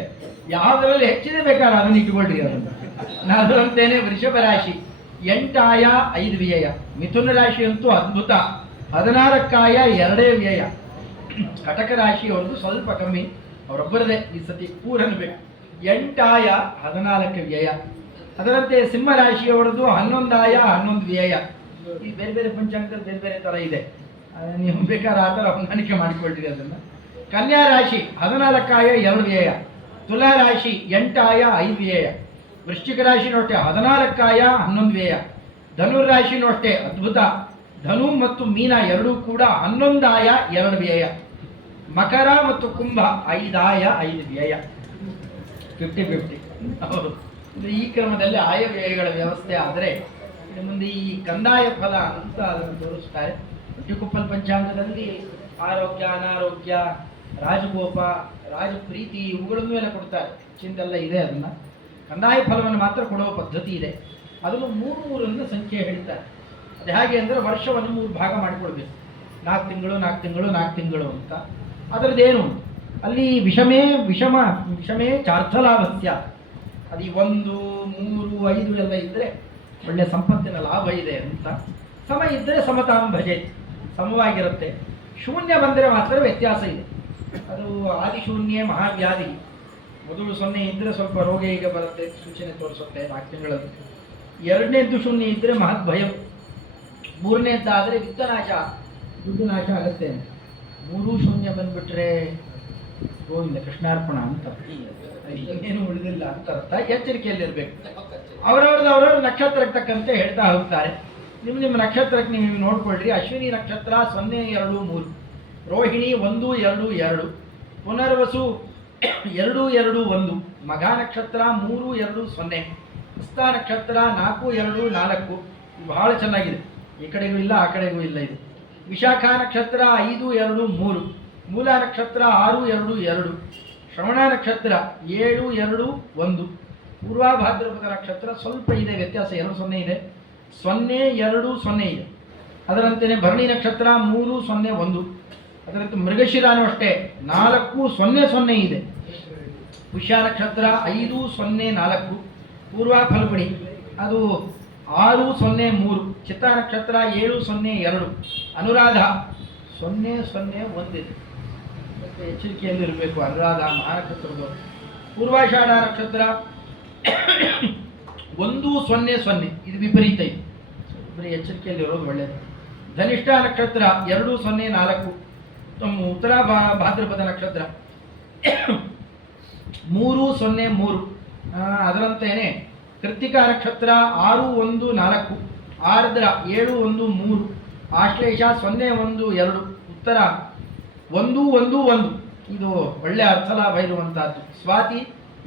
ಯಾವುದರಲ್ಲಿ ಹೆಚ್ಚಿದೆ ಬೇಕಾದ್ರೆ ಅದನ್ನು ಇಟ್ಕೊಳ್ರಿ. ಅದನ್ನು ನಾನು ಅದರಂತೇನೆ. ವೃಷಭ ರಾಶಿ 8 ಆಯ 5 ವ್ಯಯ. ಮಿಥುನ ರಾಶಿ ಅಂತೂ ಅದ್ಭುತ, 14 ಆಯ 2 ವ್ಯಯ. ಕಟಕ ರಾಶಿಯವ್ರದ್ದು ಸ್ವಲ್ಪ ಕಮ್ಮಿ, ಅವರೊಬ್ಬರದೇ ಈ ಸತಿ ಪೂರನ್ಬೇಕು. 8 ಆಯ 14 ವ್ಯಯ. ಅದರಂತೆ ಸಿಂಹ ರಾಶಿಯವರದ್ದು 11 ಆಯ 11 ವ್ಯಯ. ಈ ಬೇರೆ ಬೇರೆ ಪಂಚಾಂಗದಲ್ಲಿ ಬೇರೆ ಬೇರೆ ಥರ ಇದೆ, ನೀವು ಬೇಕಾದ್ರೆ ಆ ಥರ ಹೊಂದಾಣಿಕೆ ಮಾಡಿಕೊಳ್ತೀರಿ ಅದನ್ನು. ಕನ್ಯಾ ರಾಶಿ 14 ಆಯ 2 ವ್ಯಯ. ತುಲಾ ರಾಶಿ 8 ಆಯ 5 ವ್ಯಯ. ವೃಶ್ಚಿಕ ರಾಶಿನೂ ಅಷ್ಟೇ 14 ಆಯ 11 ವ್ಯಯ. ಧನುರಾಶಿನೂ ಅಷ್ಟೇ ಅದ್ಭುತ, ಧನು ಮತ್ತು ಮೀನ ಎರಡೂ ಕೂಡ 11 ಆಯ 2 ವ್ಯಯ. ಮಕರ ಮತ್ತು ಕುಂಭ 5 ಆಯ 5 ವ್ಯಯ. 50-50. ಹೌದು, ಈ ಕ್ರಮದಲ್ಲಿ ಆಯ ವ್ಯಯಗಳ ವ್ಯವಸ್ಥೆ ಆದರೆ ಮುಂದೆ ಈ ಕಂದಾಯ ಫಲ ಅಂತ ಅದನ್ನು ತೋರಿಸ್ತಾರೆ. ಟಿಕುಪ್ಪಲ್ ಪಂಚಾಂಗದಲ್ಲಿ ಆರೋಗ್ಯ, ಅನಾರೋಗ್ಯ, ರಾಜಗೋಪ, ರಾಜಪ್ರೀತಿ ಇವುಗಳನ್ನು ಎಲ್ಲ ಕೊಡ್ತಾರೆ. ಚಿಂತೆಲ್ಲ ಇದೆ. ಅದನ್ನು ಕಂದಾಯ ಫಲವನ್ನು ಮಾತ್ರ ಕೊಡುವ ಪದ್ಧತಿ ಇದೆ. ಅದನ್ನು 3 ಸಂಖ್ಯೆ ಹೇಳ್ತಾರೆ. ಅದು ಹೇಗೆ ಅಂದರೆ ವರ್ಷವನ್ನು 3 ಭಾಗ ಮಾಡಿಕೊಡ್ಬೇಕು. 4 ತಿಂಗಳು 4 ತಿಂಗಳು 4 ತಿಂಗಳು ಅಂತ. ಅದರದ್ದೇನು ಅಲ್ಲಿ ವಿಷಮೇ ಚಾರ್ಥಲಾಭಸ್ಯ. ಅದು 1, 3, 5 ಎಲ್ಲ ಇದ್ದರೆ ಒಳ್ಳೆ ಸಂಪತ್ತಿನ ಲಾಭ ಇದೆ ಅಂತ. ಸಮ ಇದ್ದರೆ ಸಮತಾಂ ಭಜೆ, ಸಮವಾಗಿರುತ್ತೆ. ಶೂನ್ಯ ಬಂದರೆ ಮಾತ್ರ ವ್ಯತ್ಯಾಸ ಇದೆ. ಅದು ಆದಿಶೂನ್ಯ ಮಹಾವ್ಯಾಧಿ. ಮೊದಲು 0 ಇದ್ದರೆ ಸ್ವಲ್ಪ ರೋಗ ಈಗ ಬರುತ್ತೆ, ಸೂಚನೆ ತೋರಿಸುತ್ತೆ 4 ತಿಂಗಳಲ್ಲಿ. 2ನೇದ್ದು ಶೂನ್ಯ ಇದ್ದರೆ ಮಹತ್ ಭಯ. 3ನೇದ್ದಾದರೆ ವಿತ್ತನಾಶ, ದುಡ್ಡು ನಾಶ ಆಗುತ್ತೆ. 3 ಶೂನ್ಯ ಬಂದ್ಬಿಟ್ರೆ ಗೋವಿಂದ ಕೃಷ್ಣಾರ್ಪಣ ಅಂತ, ಇನ್ನೇನು ಉಳಿದಿಲ್ಲ ಅಂತ ಅರ್ಥ. ಎಚ್ಚರಿಕೆಯಲ್ಲಿರಬೇಕು. ಅವರವ್ರ ನಕ್ಷತ್ರಕ್ಕೆ ತಕ್ಕಂತೆ ಹೇಳ್ತಾ ಹೋಗ್ತಾರೆ. ನಿಮ್ಮ ನಕ್ಷತ್ರಕ್ಕೆ ನೀವು ನೋಡ್ಕೊಳ್ರಿ. ಅಶ್ವಿನಿ ನಕ್ಷತ್ರ 0, 2, 3. ರೋಹಿಣಿ 1, 2, 2. ಪುನರ್ವಸು 2, 2, 1. ಮಘ ನಕ್ಷತ್ರ 3, 2, 0. ಹಸ್ತ ನಕ್ಷತ್ರ 4, 2, 4. ಬಹಳ ಚೆನ್ನಾಗಿದೆ. ಈ ಕಡೆಗೂ ಇಲ್ಲ, ಆ ಕಡೆಗೂ ಇಲ್ಲ ಇದು. ವಿಶಾಖ ನಕ್ಷತ್ರ 5, 2, 3. ಮೂಲ ನಕ್ಷತ್ರ 6, 2, 2. ಶ್ರವಣ ನಕ್ಷತ್ರ 7, 2, 1. ಪೂರ್ವಭಾದ್ರಪದ ನಕ್ಷತ್ರ ಸ್ವಲ್ಪ ಇದೆ ವ್ಯತ್ಯಾಸ, 2, 0 ಇದೆ. 0, 2, 0 ಇದೆ. ಅದರಂತೆಯೇ ಭರಣಿ ನಕ್ಷತ್ರ 3, 0, 1. ಅದರಂತೆ ಮೃಗಶಿರಾನು ಅಷ್ಟೇ 4, 0, 0 ಇದೆ. ಪುಷ್ಯ ನಕ್ಷತ್ರ 5, 0, 4. ಪೂರ್ವ ಫಲ್ಗುಣಿ ಅದು 6, 0, 3. ಚಿತ್ತ ನಕ್ಷತ್ರ 7, 0, 2. ಅನುರಾಧ 0, 0, 1 ಇದೆ. ಮತ್ತು ಎಚ್ಚರಿಕೆಯಲ್ಲಿರಬೇಕು ಅನುರಾಧ ಮಹಾನಕ್ಷತ್ರದವರು. ಪೂರ್ವಾಷಾಢ ನಕ್ಷತ್ರ 1, 0, 0. ಇದು ವಿಪರೀತ ಇದೆ. ಬರೀ ಎಚ್ಚರಿಕೆಯಲ್ಲಿರೋದು ಒಳ್ಳೆಯದು. ಧನಿಷ್ಠ ನಕ್ಷತ್ರ 204, ಉತ್ತರ ಭಾದ್ರಪದ ನಕ್ಷತ್ರ 303, ಅದರಂತೆಯೇ ಕೃತ್ತಿಕಾ ನಕ್ಷತ್ರ 614, ಆರ್ದ್ರ 713, ಆಶ್ಲೇಷ 012, ಉತ್ತರ 111, ಇದು ಒಳ್ಳೆ ಅರ್ಥಲಾಭ ಇರುವಂತಹದ್ದು. ಸ್ವಾತಿ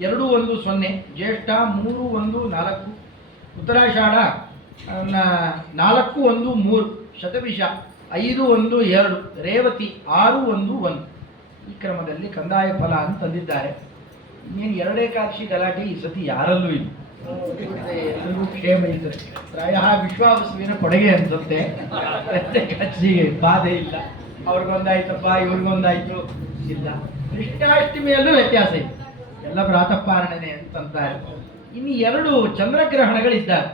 210, ಜ್ಯೇಷ್ಠ 314, ಉತ್ತರಾಷಾಢ 413, ಶತಭಿಷ 512, ರೇವತಿ 611. ಈ ಕ್ರಮದಲ್ಲಿ ಕಂದಾಯ ಫಲ ಅಂತ ತಂದಿದ್ದಾರೆ. ಇನ್ನೇನು ಎರಡೇಕಾದಶಿ ಗಲಾಟೆ ಈ ಸತಿ ಯಾರಲ್ಲೂ ಇಲ್ಲ, ಎಲ್ಲರಿಗೂ ಕ್ಷೇಮ ಇದ್ದಾರೆ. ಪ್ರಾಯ ವಿಶ್ವಾವಸುವಿನ ಕೊಡುಗೆ ಅನ್ಸುತ್ತೆ. ಏಕಾದಶಿಗೆ ಬಾಧೆ ಇಲ್ಲ, ಅವ್ರಿಗೊಂದಾಯ್ತಪ್ಪ ಇವ್ರಿಗೊಂದಾಯ್ತು ಇಲ್ಲ. ಕೃಷ್ಣಾಷ್ಟಮಿಯಲ್ಲೂ ವ್ಯತ್ಯಾಸ ಇದೆ, ಎಲ್ಲ ಪ್ರಾತಃಪಾರಣೆ ಅಂತಂತಾರೆ. ಇನ್ನು 2 ಚಂದ್ರಗ್ರಹಣಗಳಿದ್ದಾರೆ.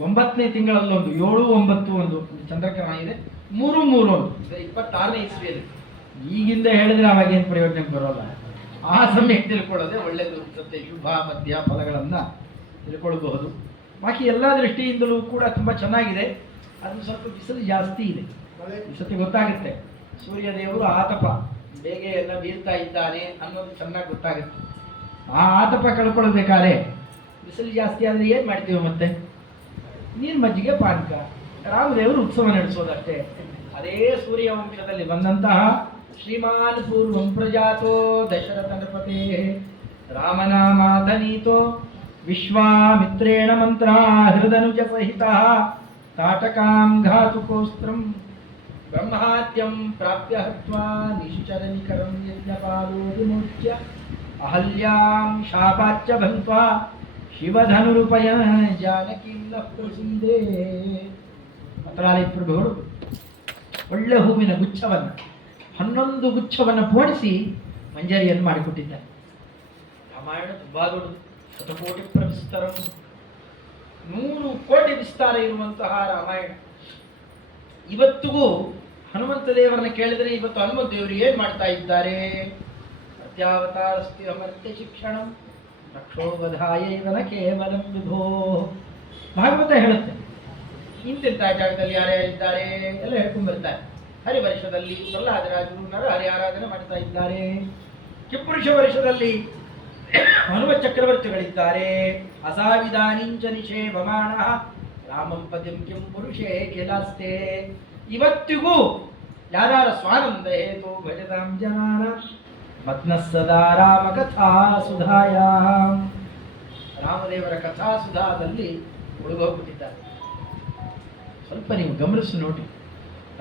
9ನೇ ತಿಂಗಳಲ್ಲೊಂದು 7-9 ಚಂದ್ರಗ್ರಹಣ ಇದೆ, 3-3 26ನೇ ಇಸ್ವಿಯಲ್ಲಿ. ಈಗಿಂದ ಹೇಳಿದ್ರೆ ಅವಾಗೇನು ಪ್ರಯೋಜನಕ್ಕೆ ಬರೋಲ್ಲ. ಆ ಸಮಯ ತಿಳ್ಕೊಳ್ಳೋದೇ ಒಳ್ಳೆಯದು ಅನ್ಸುತ್ತೆ. ಶುಭ ಮಧ್ಯ ಫಲಗಳನ್ನು ತಿಳ್ಕೊಳ್ಬಹುದು. ಬಾಕಿ ಎಲ್ಲ ದೃಷ್ಟಿಯಿಂದಲೂ ಕೂಡ ತುಂಬ ಚೆನ್ನಾಗಿದೆ. ಅದು ಸ್ವಲ್ಪ ಬಿಸಿಲು ಜಾಸ್ತಿ ಇದೆ ಈ ಸತಿ, ಗೊತ್ತಾಗುತ್ತೆ. ಸೂರ್ಯದೇವರು ಆತಪ ಬೇಗ ಎಲ್ಲ ಬೀರ್ತಾ ಇದ್ದಾನೆ ಅನ್ನೋದು ಚೆನ್ನಾಗಿ ಗೊತ್ತಾಗುತ್ತೆ. ಆ ಆತಪ ಕಳ್ಕೊಳ್ಬೇಕಾದ್ರೆ ಬಿಸಿಲು ಜಾಸ್ತಿ ಆದರೆ ಏನು ಮಾಡ್ತೀವಿ ಮತ್ತೆ? ನೀರು ಮಜ್ಜಿಗೆ ಪಾನಕ, ರಾಮದೇವರು ಉತ್ಸವ ನಡೆಸೋದಷ್ಟೇ. ಅದೇ ಸೂರ್ಯ ವಂಶದಲ್ಲಿ ಬಂದಂತಹ ಶ್ರೀಮಾನ್ ಪೂರ್ವಂ ಪ್ರಜಾತೋ ದಶರಥ ನೃಪತೆ ರಾಮನಾಮಾಧನೀತೋ ವಿಶ್ವಾಮಿತ್ರೇಣ ಮಂತ್ರ ಹೃದನುಜ ಸಹಿತ ತಾಟಕಾಂ ಘಾತುಕೋಸ್ತ್ರಂ ಬ್ರಹ್ಮಾದ್ಯಂ ಪ್ರಾಪ್ಯ ಹತ್ವಾ ನಿಶ್ಚರನಿಕರಂ ಯಜ್ಞಪಾಲೋ ವಿಮೋಚ್ಯ ಅಹಲ್ಯಾಂ ಶಾಪಾಚ್ಯ ಬಂತ್ವಾ ಶಿವಧನುರುಪಯ ಜಾನಕಿಲ್ಲ ಪ್ರಸೀದೆ. ಪತ್ರಾಲಯ ಪ್ರಭುಗಳು ಒಳ್ಳೆ ಹೂವಿನ ಗುಚ್ಛವನ್ನು 11 ಗುಚ್ಛವನ್ನು ಪೋಣಿಸಿ ಮಂಜರಿಯನ್ನು ಮಾಡಿಕೊಟ್ಟಿದ್ದಾರೆ. ರಾಮಾಯಣ ತುಂಬಾ ದೊಡ್ಡದು, ಶತಕೋಟಿ ಪ್ರವಿಸ್ತರಂ, 100 ಕೋಟಿ ವಿಸ್ತಾರ ಇರುವಂತಹ ರಾಮಾಯಣ. ಇವತ್ತಿಗೂ ಹನುಮಂತ ದೇವರನ್ನ ಕೇಳಿದರೆ ಇವತ್ತು ಹನುಮಂತ ದೇವರು ಏನ್ ಮಾಡ್ತಾ ಇದ್ದಾರೆ? ಪ್ರತ್ಯಾವತಾರಸ್ತಿ ಅಮರ್ತ್ಯ ಶಿಕ್ಷಣಂ ರಕ್ಷೋಬಧಾಯೈವನ ಕೇವಲಂ ವಿಭೋ. ಭಾಗವತ ಹೇಳುತ್ತೆ ಇಂತಿಂತ ಜಾಗದಲ್ಲಿ ಯಾರ್ಯಾರಿದ್ದಾರೆ ಎಲ್ಲ ಹೇಳ್ಕೊಂಡ್ಬರ್ತಾರೆ. ಹರಿವರ್ಷದಲ್ಲಿ ಪ್ರಹ್ಲಾದರಾಜರು ನರಹರಿ ಆರಾಧನೆ ಮಾಡ್ತಾ ಇದ್ದಾರೆ. ಕಿಂಪುರುಷ ವರ್ಷದಲ್ಲಿ ಹನುಮ ಚಕ್ರವರ್ತಿಗಳಿದ್ದಾರೆ. ಅಸಾವಿಧಾನಿಂಚ ನಿಷೇವಮಾಣ ರಾಮಂ ಪತಿಂ ಕಿಂ ಪುರುಷೇ ಕಿಲಾಸ್ತೆ. ಇವತ್ತಿಗೂ ಯಾರ್ಯಾರ ಸ್ವಾನಂದ ಹೇತು ಭಜತಾಂ ಜನಾನ ಮಗ್ನ ಸದಾ ರಾಮ ಕಥಾ ಸುಧಾಯ. ರಾಮದೇವರ ಕಥಾ ಸುಧಾದಲ್ಲಿ ಮುಳುಗೋಗ್ಬಿಟ್ಟಿದ್ದಾರೆ. ಸ್ವಲ್ಪ ನೀವು ಗಮನಿಸಿ ನೋಡಿ.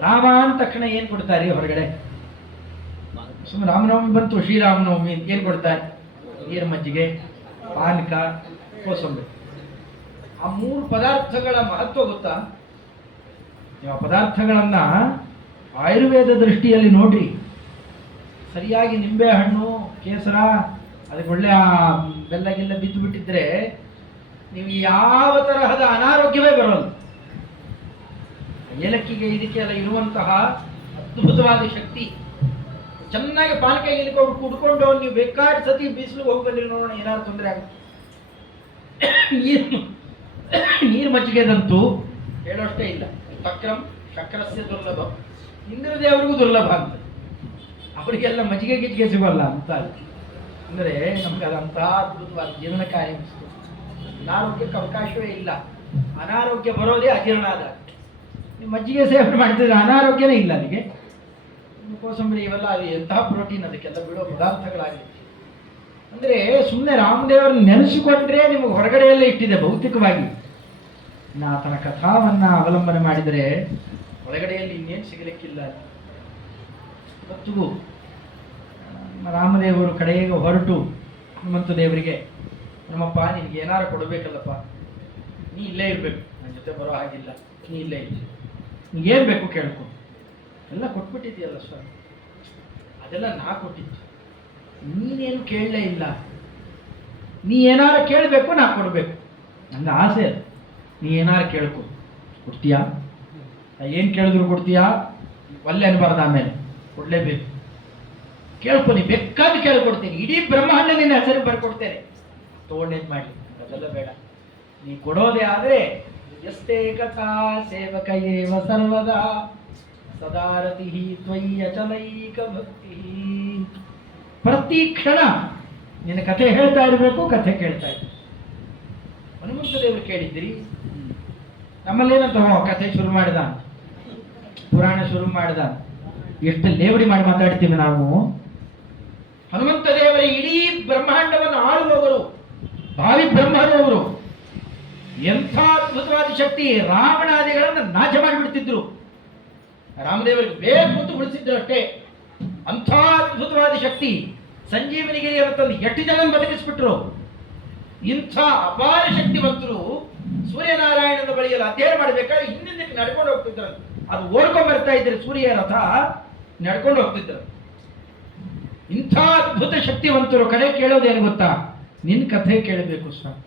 ರಾಮ ಅಂದ ತಕ್ಷಣ ಏನು ಕೊಡ್ತಾರೆ ಹೊರಗಡೆ? ಸುಮ್ಮನೆ ರಾಮನವಮಿ ಬಂತು, ಶ್ರೀರಾಮನವಮಿ ಏನು ಕೊಡ್ತಾರೆ? ನೀರು ಮಜ್ಜಿಗೆ, ಪಾನಕ, ಕೋಸಂಬರಿ. ಆ 3 ಪದಾರ್ಥಗಳ ಮಹತ್ವ ಗೊತ್ತಾ? ನೀವು ಆ ಪದಾರ್ಥಗಳನ್ನ ಆಯುರ್ವೇದ ದೃಷ್ಟಿಯಲ್ಲಿ ನೋಡ್ರಿ. ಸರಿಯಾಗಿ ನಿಂಬೆ ಹಣ್ಣು, ಕೇಸರ, ಅದಕ್ಕೆ ಒಳ್ಳೆ ಬೆಲ್ಲ ಗಿಲ್ಲ ಬಿದ್ದು ಬಿಟ್ಟಿದ್ರೆ ನೀವು ಯಾವ ತರಹದ ಅನಾರೋಗ್ಯವೇ ಬರೋಲ್ಲ. ಏಲಕ್ಕಿಗೆ ಇದಕ್ಕೆಲ್ಲ ಇರುವಂತಹ ಅದ್ಭುತವಾದ ಶಕ್ತಿ. ಚೆನ್ನಾಗಿ ಪಾನಕ ಇಲ್ಕೊಂಡು ಕುಡ್ಕೊಂಡು ನೀವು ಬೇಕಾದ ಸತಿ ಬಿಸಿಲು ಹೋಗಿ ಬಂದ್ರಿ ನೋಡೋಣ, ಏನಾದ್ರು ತೊಂದರೆ ಆಗುತ್ತೆ. ನೀರು ಮಜ್ಜಿಗೆದಂತೂ ಹೇಳೋಷ್ಟೇ ಇಲ್ಲ. ತಕ್ರಂ ಶಕ್ರಸ್ಯ ದುರ್ಲಭ, ಇಂದ್ರದೇವರಿಗೂ ದುರ್ಲಭ ಅಂತ. ಅವರಿಗೆಲ್ಲ ಮಜ್ಜಿಗೆ ಗಿಜ್ಜಿಗೆ ಸಿಗೋಲ್ಲ ಅಂತ. ಅಂದರೆ ನಮ್ಗೆ ಅದಂತಹ ಅದ್ಭುತವಾದ ಜೀರ್ಣಕಾರಿ ವಸ್ತು. ಅನಾರೋಗ್ಯಕ್ಕೆ ಅವಕಾಶವೇ ಇಲ್ಲ. ಅನಾರೋಗ್ಯ ಬರೋದೇ ಅಜೀರ್ಣ ಆದಾಗ. ನೀವು ಮಜ್ಜಿಗೆ ಸೇವನೆ ಮಾಡ್ತಿದ್ರೆ ಅನಾರೋಗ್ಯನೇ ಇಲ್ಲ ಅದಕ್ಕೆ. ಕೋಸಂಬರಿ ಇವೆಲ್ಲ ಅದು ಎಂತಹ ಪ್ರೋಟೀನ್, ಅದಕ್ಕೆಲ್ಲ ಬಿಡೋ ಪದಾರ್ಥಗಳಾಗಿದೆ. ಅಂದರೆ ಸುಮ್ಮನೆ ರಾಮದೇವರನ್ನ ನೆನೆಸಿಕೊಂಡ್ರೆ ನಿಮಗೆ ಹೊರಗಡೆಯಲ್ಲೇ ಇಟ್ಟಿದೆ ಭೌತಿಕವಾಗಿ. ಆತನ ಕಥಾವನ್ನು ಅವಲಂಬನೆ ಮಾಡಿದರೆ ಒಳಗಡೆಯಲ್ಲಿ ಇನ್ನೇನು ಸಿಗಲಿಕ್ಕಿಲ್ಲ. ಇವತ್ತಿಗೂ ರಾಮದೇವರು ಕಡೆಗೆ ಹೊರಟು ಹನುಮಂತ ದೇವರಿಗೆ, ನಮ್ಮಪ್ಪ ನಿನಗೆ ಏನಾರು ಕೊಡಬೇಕಲ್ಲಪ್ಪ, ನೀ ಇಲ್ಲೇ ಇರಬೇಕು, ನನ್ನ ಜೊತೆ ಬರೋ ಹಾಗಿಲ್ಲ, ನೀ ಇಲ್ಲೇ ಇಲ್ಲ, ನಿಗೇನು ಬೇಕು ಕೇಳ್ಕೊ. ಎಲ್ಲ ಕೊಟ್ಬಿಟ್ಟಿದ್ದೀಯಲ್ಲ ಸ್ವಾಮಿ, ಅದೆಲ್ಲ ನಾ ಕೊಟ್ಟಿದ್ದು, ನೀನೇನು ಕೇಳಲೇ ಇಲ್ಲ. ನೀ ಏನಾರು ಕೇಳಬೇಕು, ನಾ ಕೊಡಬೇಕು, ನನ್ನ ಆಸೆ ಅದು. ನೀ ಏನಾರು ಕೇಳ್ಕೊ, ಕೊಡ್ತೀಯಾ? ಏನು ಕೇಳಿದ್ರು ಕೊಡ್ತೀಯಾ? ಒಳ್ಳೆ ಅನ್ಬಾರ್ದು, ಆಮೇಲೆ ಕೊಡಲೇಬೇಕು. ಕೇಳ್ಕೊ, ನೀ ಬೇಕಾದ್ರೆ ಕೇಳ್ಕೊಡ್ತೀನಿ, ಇಡೀ ಬ್ರಹ್ಮಾಂಡ ನಿನ್ನ ಹೆಸರು ಬರ್ಕೊಡ್ತೇನೆ, ತೊಗೊಂಡೇನು ಮಾಡಲಿ, ಅದೆಲ್ಲ ಬೇಡ. ನೀ ಕೊಡೋದೇ ಆದರೆ ಯಸ್ತೆ ಕಥಾ ಸೇವಕ ಏವ ಸರ್ವದಾ ಸದಾರತಿ ತ್ವಯಿ ಅಚಲೈಕ ಭಕ್ತಿ. ಪ್ರತಿ ಕ್ಷಣ ನಿನ್ನ ಕಥೆ ಹೇಳ್ತಾ ಇರಬೇಕು, ಕಥೆ ಕೇಳ್ತಾ ಇರಬೇಕು. ಹನುಮಂತ ದೇವರು ಕೇಳಿದ್ರಿ, ನಮ್ಮಲ್ಲೇನಂತ ಕಥೆ ಶುರು ಮಾಡಿದ, ಪುರಾಣ ಶುರು ಮಾಡಿದ, ಎಷ್ಟು ಲೇವಡಿ ಮಾಡಿ ಮಾತಾಡ್ತೀವಿ ನಾವು. ಹನುಮಂತ ದೇವರ ಇಡೀ ಬ್ರಹ್ಮಾಂಡವನ್ನು ಆಳುವವರು, ಭಾವಿ ಬ್ರಹ್ಮರವರು. ಎಂಥ ಅದ್ಭುತವಾದ ಶಕ್ತಿ! ರಾವಣಾದಿಗಳನ್ನು ನಾಶ ಮಾಡಿಬಿಡ್ತಿದ್ರು, ರಾಮದೇವರಿಗೆ ಬೇಕು ಅಂತ ಉಳಿಸಿದ್ರು ಅಷ್ಟೇ. ಅಂಥ ಅದ್ಭುತವಾದ ಶಕ್ತಿ. ಸಂಜೀವನಿಗಿರಿ ಅಂತಂದು ಎಷ್ಟು ಜನ ಬದುಕಿಸ್ಬಿಟ್ರು. ಇಂಥ ಅಪಾರ ಶಕ್ತಿವಂತರು ಸೂರ್ಯನಾರಾಯಣನ ಬಳಿಯಲ್ಲಿ ಅಧ್ಯಯನ ಮಾಡಬೇಕಾದ್ರೆ ಹಿಂದಿನ ನಡ್ಕೊಂಡು ಹೋಗ್ತಿದ್ರು. ಅದು ಓಡ್ಕೊಂಡ್ ಬರ್ತಾ ಇದ್ರೆ ಸೂರ್ಯ ರಥ ನಡ್ಕೊಂಡು ಹೋಗ್ತಿದ್ರು. ಇಂಥ ಅದ್ಭುತ ಶಕ್ತಿವಂತರು ಕಡೆ ಕೇಳೋದೇನು ಗೊತ್ತಾ? ನಿನ್ನ ಕಥೆ ಕೇಳಬೇಕು ಸ್ವಾಮಿ.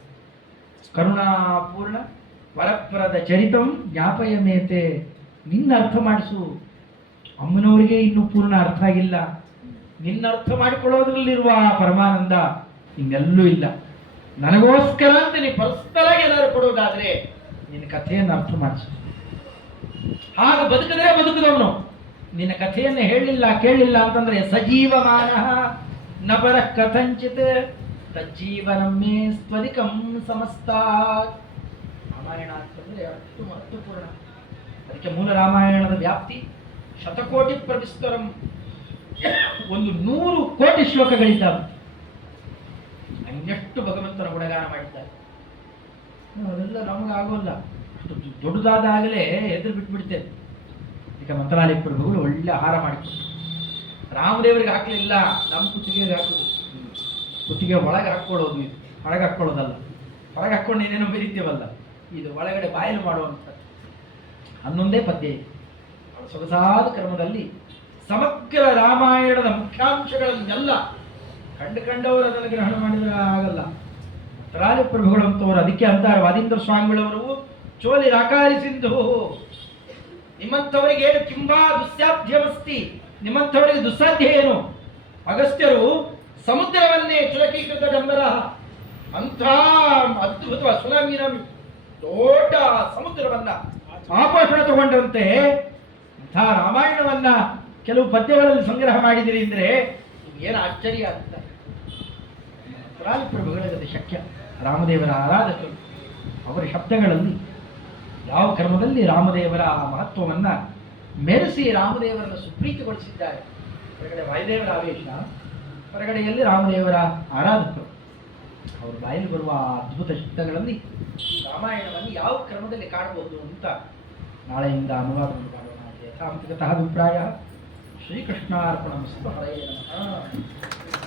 ಕರುಣಾಪೂರ್ಣ ವರಪ್ರದ ಚರಿತಂ ಜ್ಞಾಪಯ ಮೇತೆ. ನಿನ್ನ ಅರ್ಥ ಮಾಡಿಸು. ಅಮ್ಮನವರಿಗೆ ಇನ್ನೂ ಪೂರ್ಣ ಅರ್ಥ ಆಗಿಲ್ಲ. ನಿನ್ನ ಅರ್ಥ ಮಾಡಿಕೊಳ್ಳೋದ್ರಲ್ಲಿರುವ ಪರಮಾನಂದ ಇನ್ನೆಲ್ಲೂ ಇಲ್ಲ. ನನಗೋಸ್ಕರ ಅಂತ ನೀ ಪರಸ್ಪರ ಏನಾದ್ರು ಕೊಡೋದಾದ್ರೆ ನಿನ್ನ ಕಥೆಯನ್ನು ಅರ್ಥ ಮಾಡಿಸು. ಹಾಗೆ ಬದುಕಿದ್ರೆ ಬದುಕಿದವನು. ನಿನ್ನ ಕಥೆಯನ್ನು ಹೇಳಲಿಲ್ಲ ಕೇಳಲಿಲ್ಲ ಅಂತಂದ್ರೆ ಸಜೀವಮಾನ ನಪರ ಕಥಂಚಿತ್ ತಜ್ಜೀವನಮ್ಮೇ ಸ್ವದಿಕಂ ಸಮಸ್ತಾತ್. ರಾಮಾಯಣ ಅಂತಂದ್ರೆ ಅಷ್ಟು ಮಹತ್ವಪೂರ್ಣ. ಅದಕ್ಕೆ ಮೂಲ ರಾಮಾಯಣದ ವ್ಯಾಪ್ತಿ ಶತಕೋಟಿ ಪ್ರವಿಸ್ತರಂ. 100 ಕೋಟಿ ಶ್ಲೋಕಗಳಿದ್ದಾವೆ. ಇನ್ನೆಷ್ಟು ಭಗವಂತನ ಗುಣಗಾನ ಮಾಡಿದ್ದಾರೆ. ಅದೆಲ್ಲ ನಮಗಾಗೋಲ್ಲ. ಅಷ್ಟು ದೊಡ್ಡದಾದಾಗಲೇ ಎದುರು ಬಿಟ್ಬಿಡ್ತೇವೆ. ಈಗ ಮಂತ್ರಾಲಯ ಪ್ರಭುಗಳು ಒಳ್ಳೆ ಆಹಾರ ಮಾಡಿಕೊಟ್ರು. ರಾಮದೇವರಿಗೆ ಹಾಕಲಿಲ್ಲ, ನಮ್ಮ ಕುತ್ತಿಗೆಗೆ ಹಾಕೋದು. ಕುತ್ತಿಗೆ ಒಳಗೆ ಹಾಕ್ಕೊಳ್ಳೋದು, ಇದು ಹೊರಗೆ ಹಾಕ್ಕೊಳ್ಳೋದಲ್ಲ. ಹೊರಗೆ ಹಾಕ್ಕೊಂಡು ಏನೇನೋ ಬೆರಿತೀವಲ್ಲ, ಇದು ಒಳಗಡೆ ಬಾಯಲು ಮಾಡುವಂಥದ್ದು. ಹನ್ನೊಂದೇ ಪದ್ಯ ಇದೆ. ಸೊಗಸಾದ ಕ್ರಮದಲ್ಲಿ ಸಮಗ್ರ ರಾಮಾಯಣದ ಮುಖ್ಯಾಂಶಗಳನ್ನೆಲ್ಲ ಕಂಡವರು ಅದನ್ನು ಗ್ರಹಣ ಮಾಡಿದ್ರೆ ಆಗಲ್ಲ. ಮಂತ್ರಾಲಯ ಪ್ರಭುಗಳು ಅಂತವರು ಅದಕ್ಕೆ ಅಂತಾರೆ ವಾದೀಂದ್ರ ಸ್ವಾಮಿಗಳವರು, ಚೋಲಿ ರಾಕಾರಿ ಸಿಂಧು. ನಿಮ್ಮಂಥವರಿಗೆ ಏನು ಕಿಂಬಾ ದುಸ್ಸಾಧ್ಯವಸ್ತಿ, ನಿಮ್ಮಂಥವರಿಗೆ ದುಸ್ಸಾಧ್ಯ ಏನು? ಅಗಸ್ತ್ಯರು ಸಮುದ್ರವನ್ನೇ ಚುರಕೀಕೃತ ಡಂಬರ, ಅಂಥ ಅದ್ಭುತ ಸುನಾಮಿ ದೊಡ್ಡ ಸಮುದ್ರವನ್ನ ಆಪೋಷಣ ತಗೊಂಡಂತೆ ಇಂಥ ರಾಮಾಯಣವನ್ನ ಕೆಲವು ಪದ್ಯಗಳಲ್ಲಿ ಸಂಗ್ರಹ ಮಾಡಿದಿರಿ ಅಂದ್ರೆ ಏನು ಆಶ್ಚರ್ಯ ಅಂತ. ಪ್ರಭುಗಳಿಗೆ ಶಕ್ಯ. ರಾಮದೇವರ ಆರಾಧಕರು ಅವರ ಶಬ್ದಗಳಲ್ಲಿ ಯಾವ ಕ್ರಮದಲ್ಲಿ ರಾಮದೇವರ ಮಹತ್ವವನ್ನ ಮೆರೆಸಿ ರಾಮದೇವರನ್ನು ಸುಪ್ರೀತಿಗೊಳಿಸಿದ್ದಾರೆ. ಹೊರಗಡೆ ವಾಯುದೇವರ ಆವೇಶ, ಹೊರಗಡೆಯಲ್ಲಿ ರಾಮದೇವರ ಆರಾಧಕರು. ಅವರು ಬಾಯಲ್ಲಿ ಬರುವ ಅದ್ಭುತ ಶಬ್ದಗಳಲ್ಲಿ ರಾಮಾಯಣವನ್ನು ಯಾವ ಕ್ರಮದಲ್ಲಿ ಕಾಣಬಹುದು ಅಂತ ನಾಳೆಯಿಂದ ಅನುವಾದವನ್ನು ಮಾಡೋಣ. ಯಥಾಂತಗತಃ ಅಭಿಪ್ರಾಯ. ಶ್ರೀಕೃಷ್ಣಾರ್ಪಣಮಸ್ತು. ಹರೇ ನಮಃ.